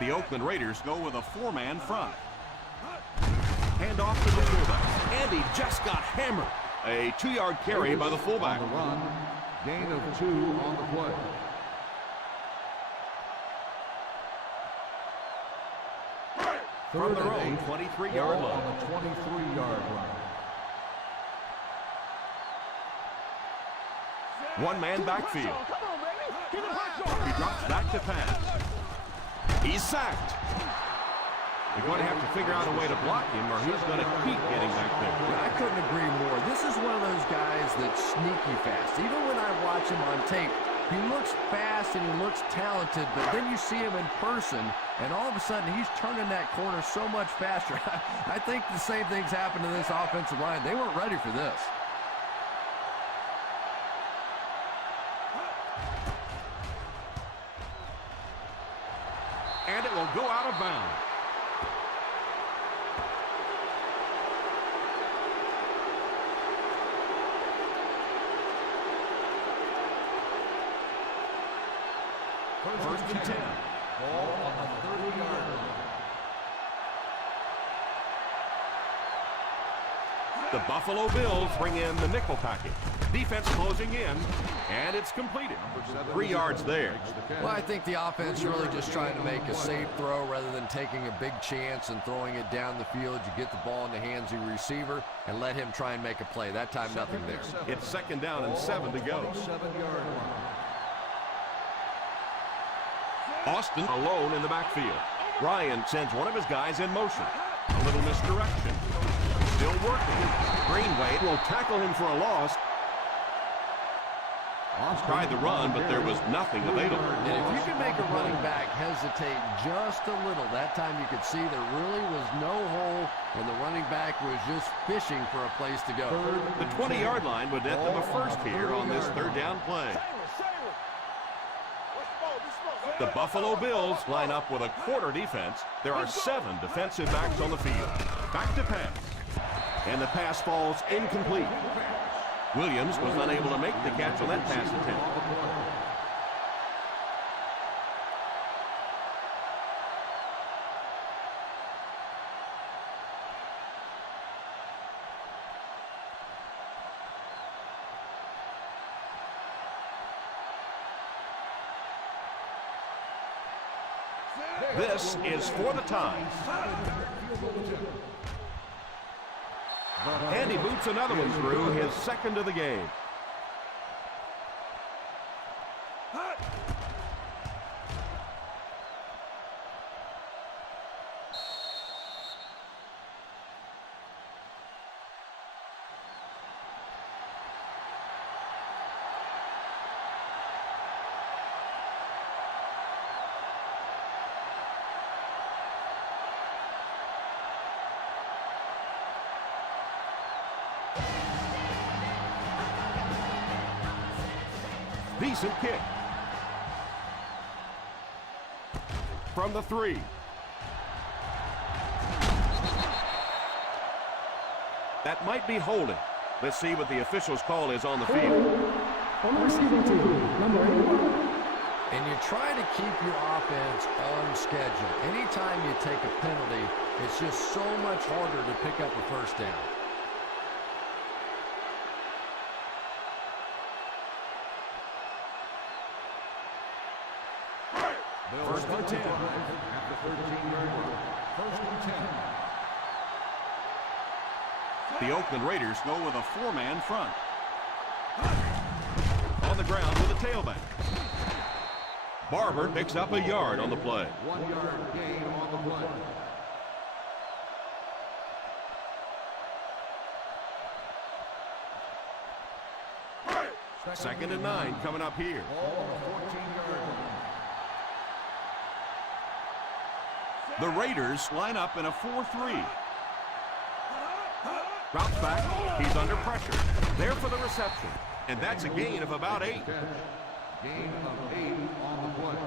The Oakland Raiders go with a four-man front. Hand off to the fullback. And he just got hammered. A 2-yard carry by the fullback. On the run, gain of 2 on the play. From their own 23-yard Ball line. on the 23-yard line. One-man backfield. Come on, baby. Get the pressure on. He drops back to pass. He's sacked. They're going to have to figure out a way to block him or he's going to keep getting back there. I couldn't agree more. This is one of those guys that's sneaky fast. Even when I watch him on tape, he looks fast and he looks talented, but then you see him in person, and all of a sudden he's turning that corner so much faster. I think the same thing's happened to this offensive line. They weren't ready for this. And it will go out of bounds. First and 10. Ball on the 30-yard line. The Buffalo Bills bring in the nickel package. Defense closing in, and it's completed. 3 yards there. Well, I think the offense really just trying to make a safe throw rather than taking a big chance and throwing it down the field. You get the ball in the hands of your receiver and let him try and make a play. That time, nothing there. It's 2nd down and 7 to go. 7-yard line. Austin alone in the backfield. Ryan sends one of his guys in motion. A little misdirection. Still working. Greenway will tackle him for a loss. Tried the run, but there was nothing available. And if you can make a running back hesitate just a little, that time you could see there really was no hole when the running back was just fishing for a place to go. The 20-yard line would net them a first here on this 3rd down play. The Buffalo Bills line up with a quarter defense. There are 7 defensive backs on the field. Back to pass. And the pass falls incomplete. Williams was unable to make the catch on that pass attempt. This is for the tie. And he boots another one through, his 2nd of the game. Decent kick. From the 3. That might be holding. Let's see what the official's call is on the field. On the receiving team, number 8. And you try to keep your offense on schedule. Anytime you take a penalty, it's just so much harder to pick up a first down. First and 10. At the 13-yard line. First and 10. The Oakland Raiders go with a 4-man front. On the ground with a tailback. Barber picks up a yard on the play. 1-yard gain on the play. Second and 9 coming up here. Ball on the 14-yard line. The Raiders line up in a 4-3. Drops back. He's under pressure. There for the reception. And that's a gain of about 8. Gain of 8 on the play.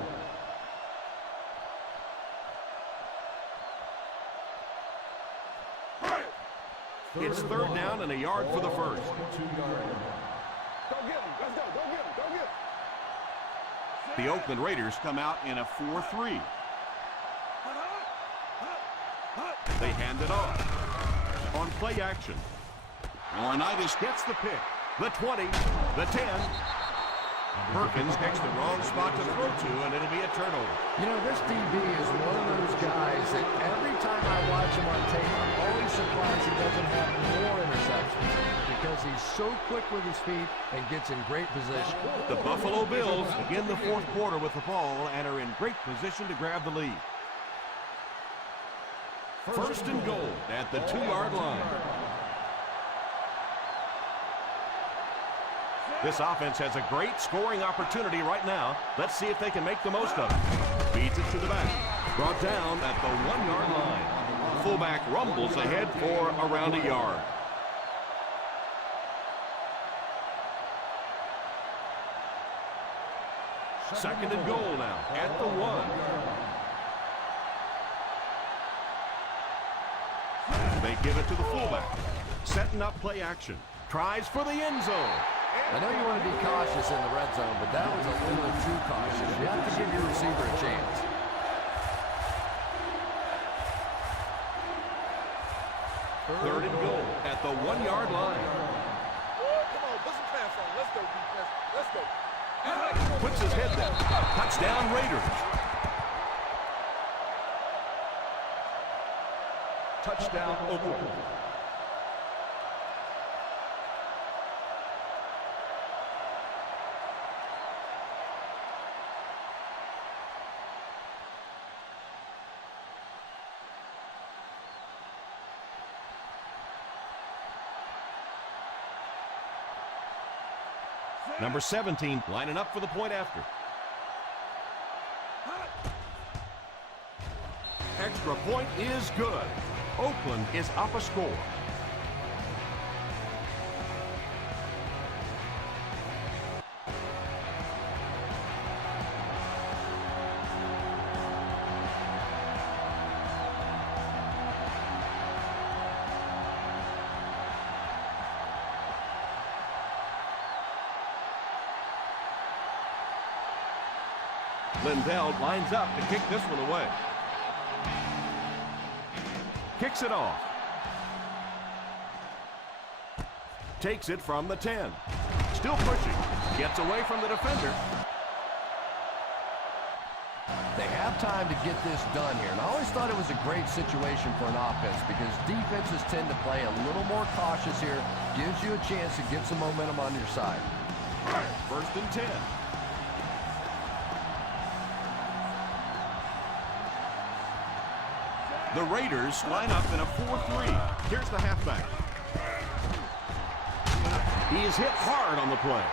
It's 3rd down and a yard for the first. 2-yard line. Go get him. Let's go. Go get him. Go get him. The Oakland Raiders come out in a 4-3. They hand it off. On play action. Laurinaitis gets the pick. The 20, the 10. Perkins picks the wrong spot to throw to, and it'll be a turnover. You know, this DB is one of those guys that every time I watch him on tape, I'm always surprised he doesn't have more interceptions because he's so quick with his feet and gets in great position. The Buffalo Bills begin the 4th quarter with the ball and are in great position to grab the lead. First and goal at the 2-yard line. This offense has a great scoring opportunity right now. Let's see if they can make the most of it. Feeds it to the back. Brought down at the 1-yard line. Fullback rumbles ahead for around a yard. Second and goal now at the 1. They give it to the fullback. Setting up play action. Tries for the end zone. I know you want to be cautious in the red zone, but that was a little too cautious. You have to give your receiver a chance. Third and goal at the 1-yard line. Come on, put some pants on. Let's go, defense. Let's go. Puts his head down. Touchdown Raiders. Touchdown, Oakland. Number 17 lining up for the point after. Extra point is good. Oakland is up a score. Lindell lines up to kick this one away. Kicks it off. Takes it from the 10. Still pushing. Gets away from the defender. They have time to get this done here. And I always thought it was a great situation for an offense because defenses tend to play a little more cautious here. Gives you a chance to get some momentum on your side. First and 10. The Raiders line up in a 4-3. Here's the halfback. He is hit hard on the play.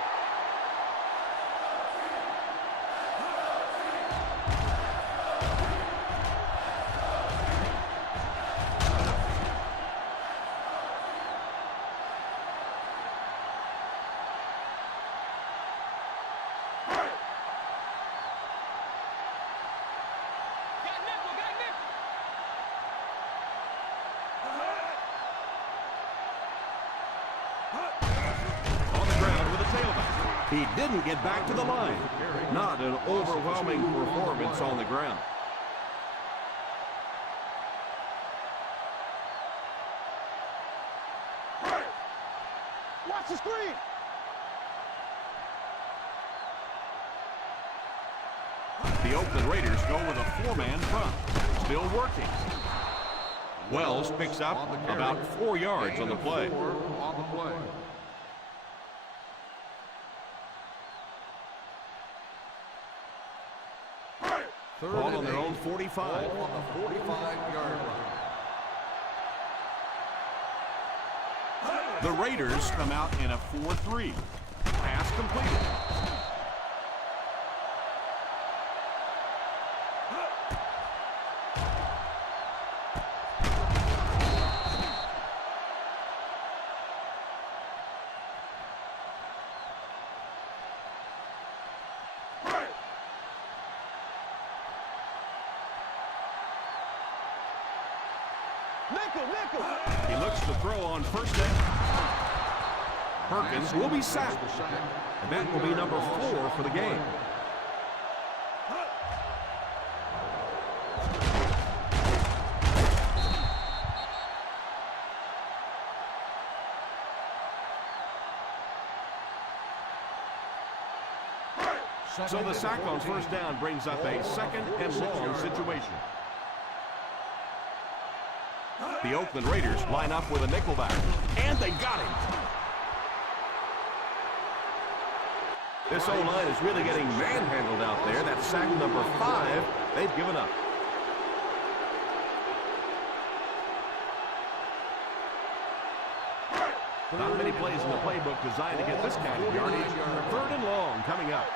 He didn't get back to the line. Not an overwhelming performance on the ground. Watch the screen. The Oakland Raiders go with a 4-man front. Still working. Wells picks up about 4 yards on the play. Ball on their own 45. Ball on the 45-yard line. The Raiders come out in a 4-3. Pass completed. He looks to throw on first down. Perkins will be sacked. And that will be number 4 for the game. So the sack on first down brings up a second and long situation. The Oakland Raiders line up with a nickelback, and they got him. This O-line is really getting manhandled out there. That's sack number 5. They've given up. Not many plays in the playbook designed to get this kind of yardage. Third and long coming up.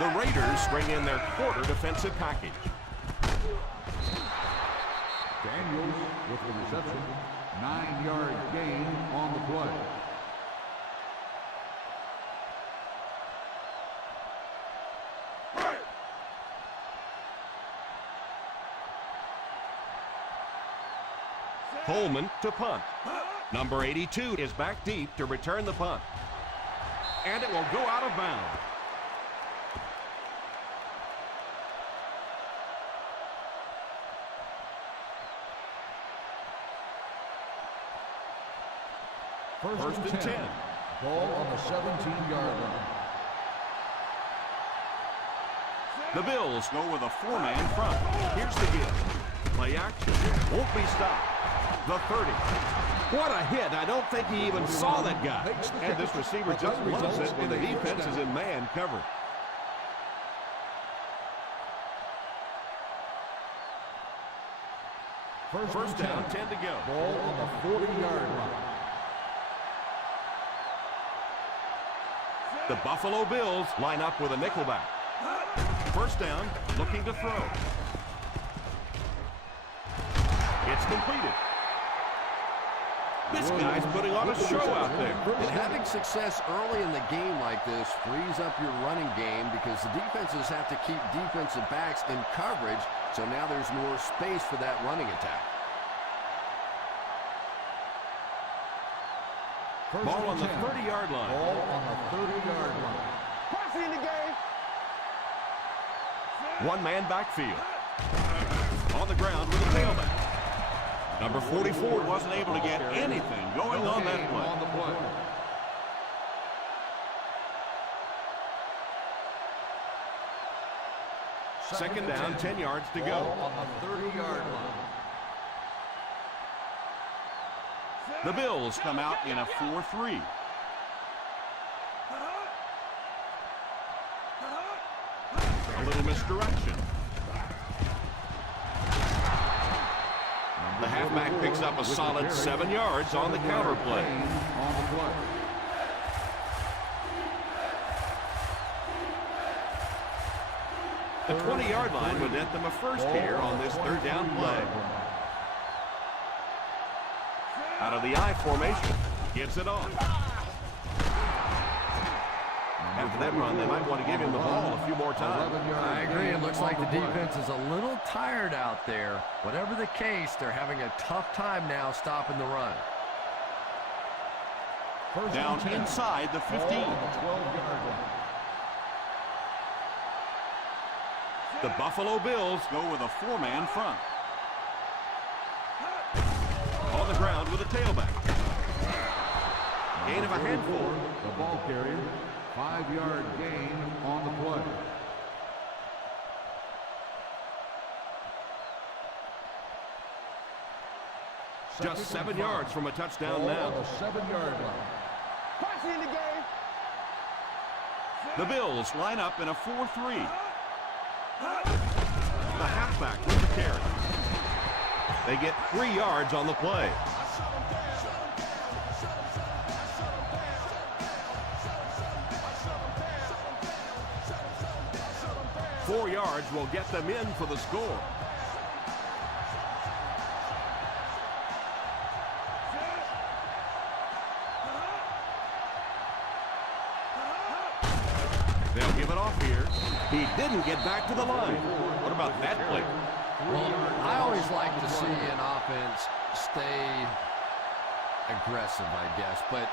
The Raiders bring in their quarter defensive package. Daniels with the reception. 9-yard gain on the play. Coleman to punt. Number 82 is back deep to return the punt. And it will go out of bounds. First and 10. Ball on the 17-yard line. The Bills go with a four-man front. Here's the give. Play action. Won't be stopped. The 30. What a hit. I don't think he even saw that guy. And this receiver just loves it when the defense is in man coverage. First down, 10 to go. Ball on the 40-yard line. The Buffalo Bills line up with a nickelback. First down, looking to throw. It's completed. This guy's putting on a show out there. And having success early in the game like this frees up your running game because the defenses have to keep defensive backs in coverage, so now there's more space for that running attack. Ball on the 30-yard line. Ball on the 30-yard line. Passing in the game. One-man backfield. On the ground with a tailback. Number 44 wasn't able to get anything going on that play. On the play. Second down, 10 yards to go. Ball on the 30-yard line. The Bills come out in a 4-3. A little misdirection. The halfback picks up a solid 7 yards on the counter play. On the play. The 20-yard line would net them a first here on this third down play. Out of the I formation. Gets it on. After that run, they might want to give him the ball a few more times. I agree. It looks like the defense is a little tired out there. Whatever the case, they're having a tough time now stopping the run. Down inside the 15. The Buffalo Bills go with a four-man front. On the ground with a tailback. Gain of a handful. The ball carrier. 5-yard gain on the play. Just 7 yards from a touchdown now. The 7-yard line. Passing in the game. The Bills line up in a 4-3. The halfback with the carry. They get 3 yards on the play. Four yards will get them in for the score. They'll give it off here. He didn't get back to the line. What about that play? Well, I always like to see an offense stay aggressive, I guess. But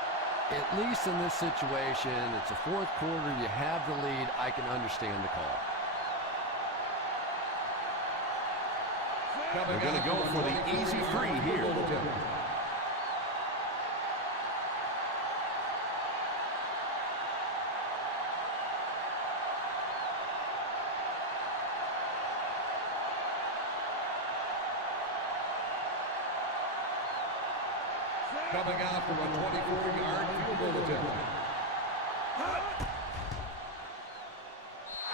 at least in this situation, it's a fourth quarter. You have the lead. I can understand the call. They're going to go for the easy free here. Coming out from a 24-yard field goal attempt.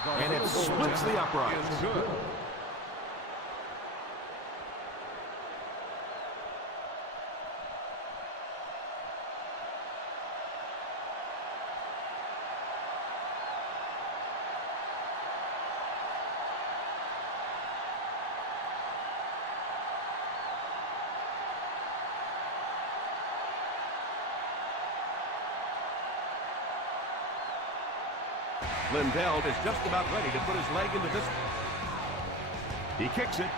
And it splits the uprights. It's good. Lindell is just about ready to put his leg into this one. He kicks it.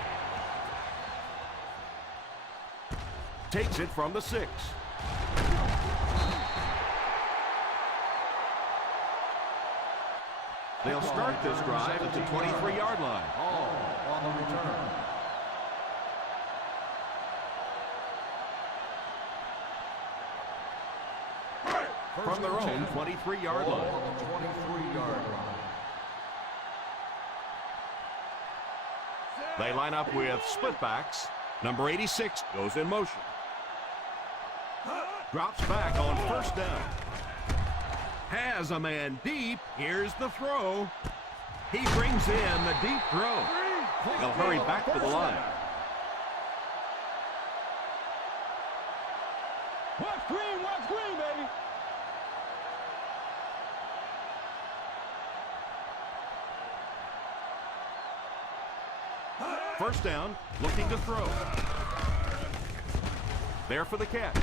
Takes it from the 6. They'll start this drive at the 23-yard line. All on the return. From their own 23-yard line. On the 23-yard line. They line up with split backs. Number 86 goes in motion. Drops back on first down. Has a man deep. Here's the throw. He brings in the deep throw. They'll hurry back to the line. Watch green, baby. First down, looking to throw. There for the catch.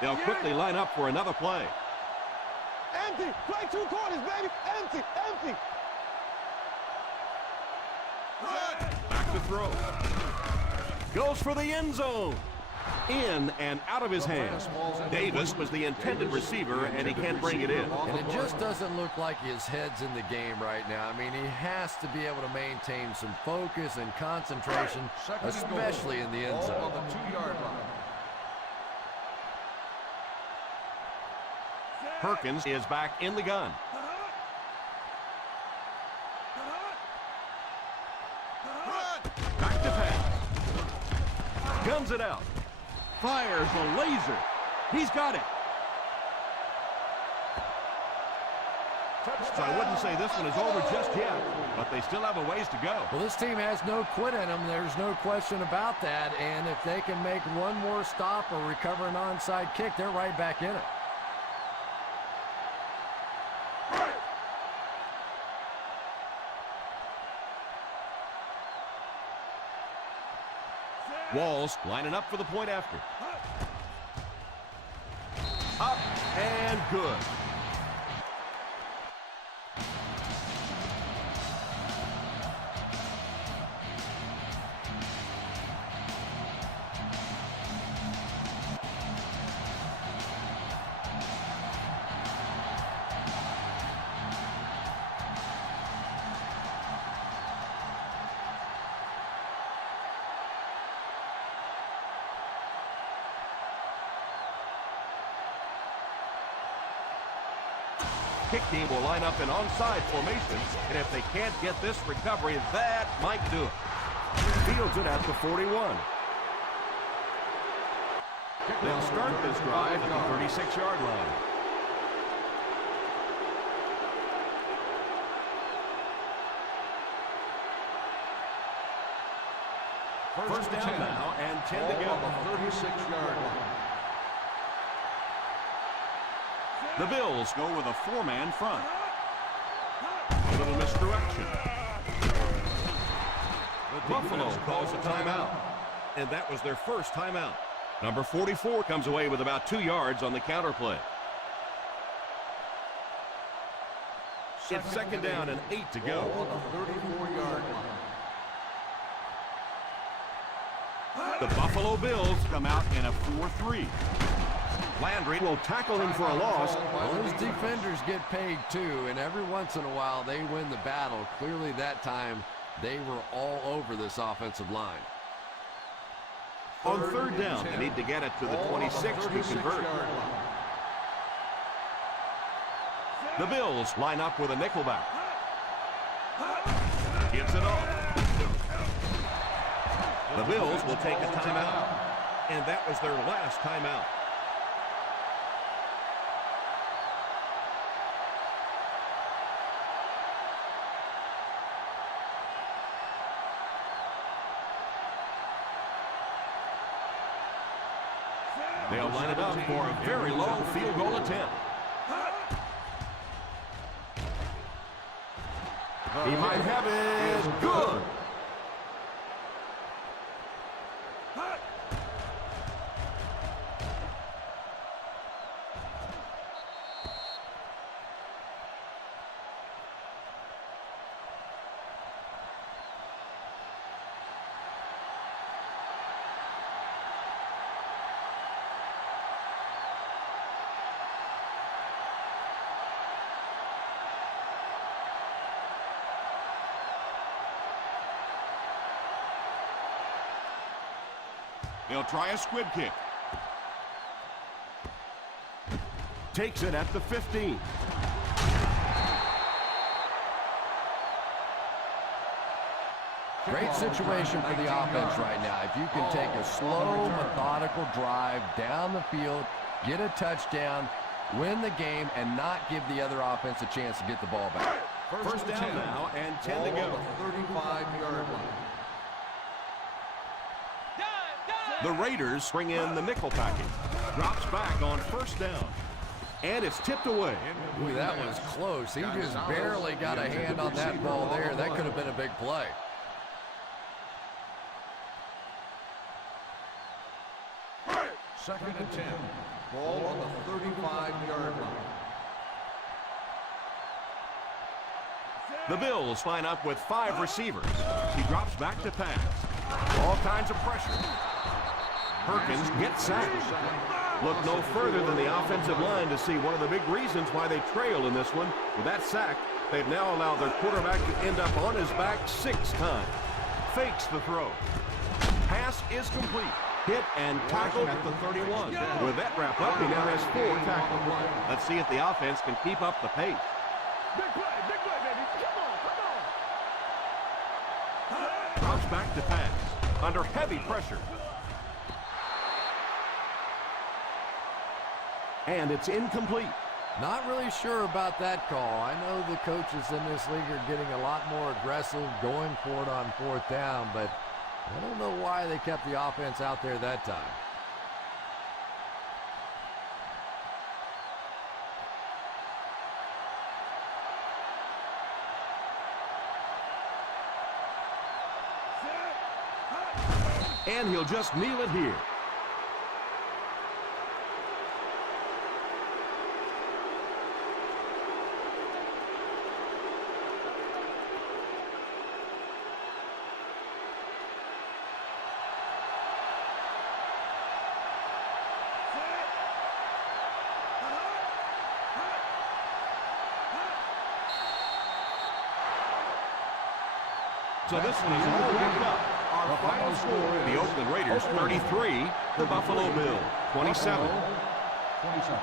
They'll quickly line up for another play. Empty. Play 2 quarters, baby. Empty. Back to throw. Goes for the end zone. In and out of his hands. Davis was the intended receiver, and he can't bring it in. And it just doesn't look like his head's in the game right now. I mean, he has to be able to maintain some focus and concentration, especially in the end zone. On the 2-yard line. Perkins is back in the gun. Back to pass. Guns it out. Fires a laser. He's got it. So I wouldn't say this one is over just yet, but they still have a ways to go. Well, this team has no quit in them. There's no question about that. And if they can make one more stop or recover an onside kick, they're right back in it. Walls lining up for the point after. Up and good. Kick team will line up in onside formation, and if they can't get this recovery, that might do it. Fields it at the 41. They'll start this drive at the 36-yard line. First down now and 10 to go. On the 36-yard line. The Bills go with a 4-man front. A little misdirection. Buffalo calls a timeout, and that was their first timeout. Number 44 comes away with about 2 yards on the counter play. It's second down and 8 to go. On the 34-yard line. The Buffalo Bills come out in a 4-3. Landry will tackle him for a loss. Well, those defenders get paid too, and every once in a while they win the battle. Clearly that time they were all over this offensive line. On third down, they need to get it to the 26 to convert. The Bills line up with a nickelback. Gives it off. The Bills will take a timeout, and that was their last timeout. They'll line it up for a very low field goal attempt. He might have it. Good. They'll try a squib kick. Takes it at the 15. Great situation for the offense right now. If you can take a slow, methodical drive down the field, get a touchdown, win the game, and not give the other offense a chance to get the ball back. First down now and 10 to go. 35-yard line. The Raiders bring in the nickel package. Drops back on first down. And it's tipped away. Ooh, that was close. He just barely got a hand on that ball there. That could have been a big play. Second and 10. Ball on the 35-yard line. The Bills line up with 5 receivers. He drops back to pass. All kinds of pressure. Perkins gets sacked. Look no further than the offensive line to see one of the big reasons why they trail in this one. With that sack, they've now allowed their quarterback to end up on his back 6 times. Fakes the throw. Pass is complete. Hit and tackled at the 31. With that wrap up, he now has 4 tackles. Let's see if the offense can keep up the pace. Big play, baby. Come on. Drops back to pass. Under heavy pressure. And it's incomplete. Not really sure about that call. I know the coaches in this league are getting a lot more aggressive, going for it on 4th down, but I don't know why they kept the offense out there that time. And he'll just kneel it here. So this one is all wrapped up. Our final score is the Oakland Raiders 33, the Buffalo Bills 27. 27.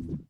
it.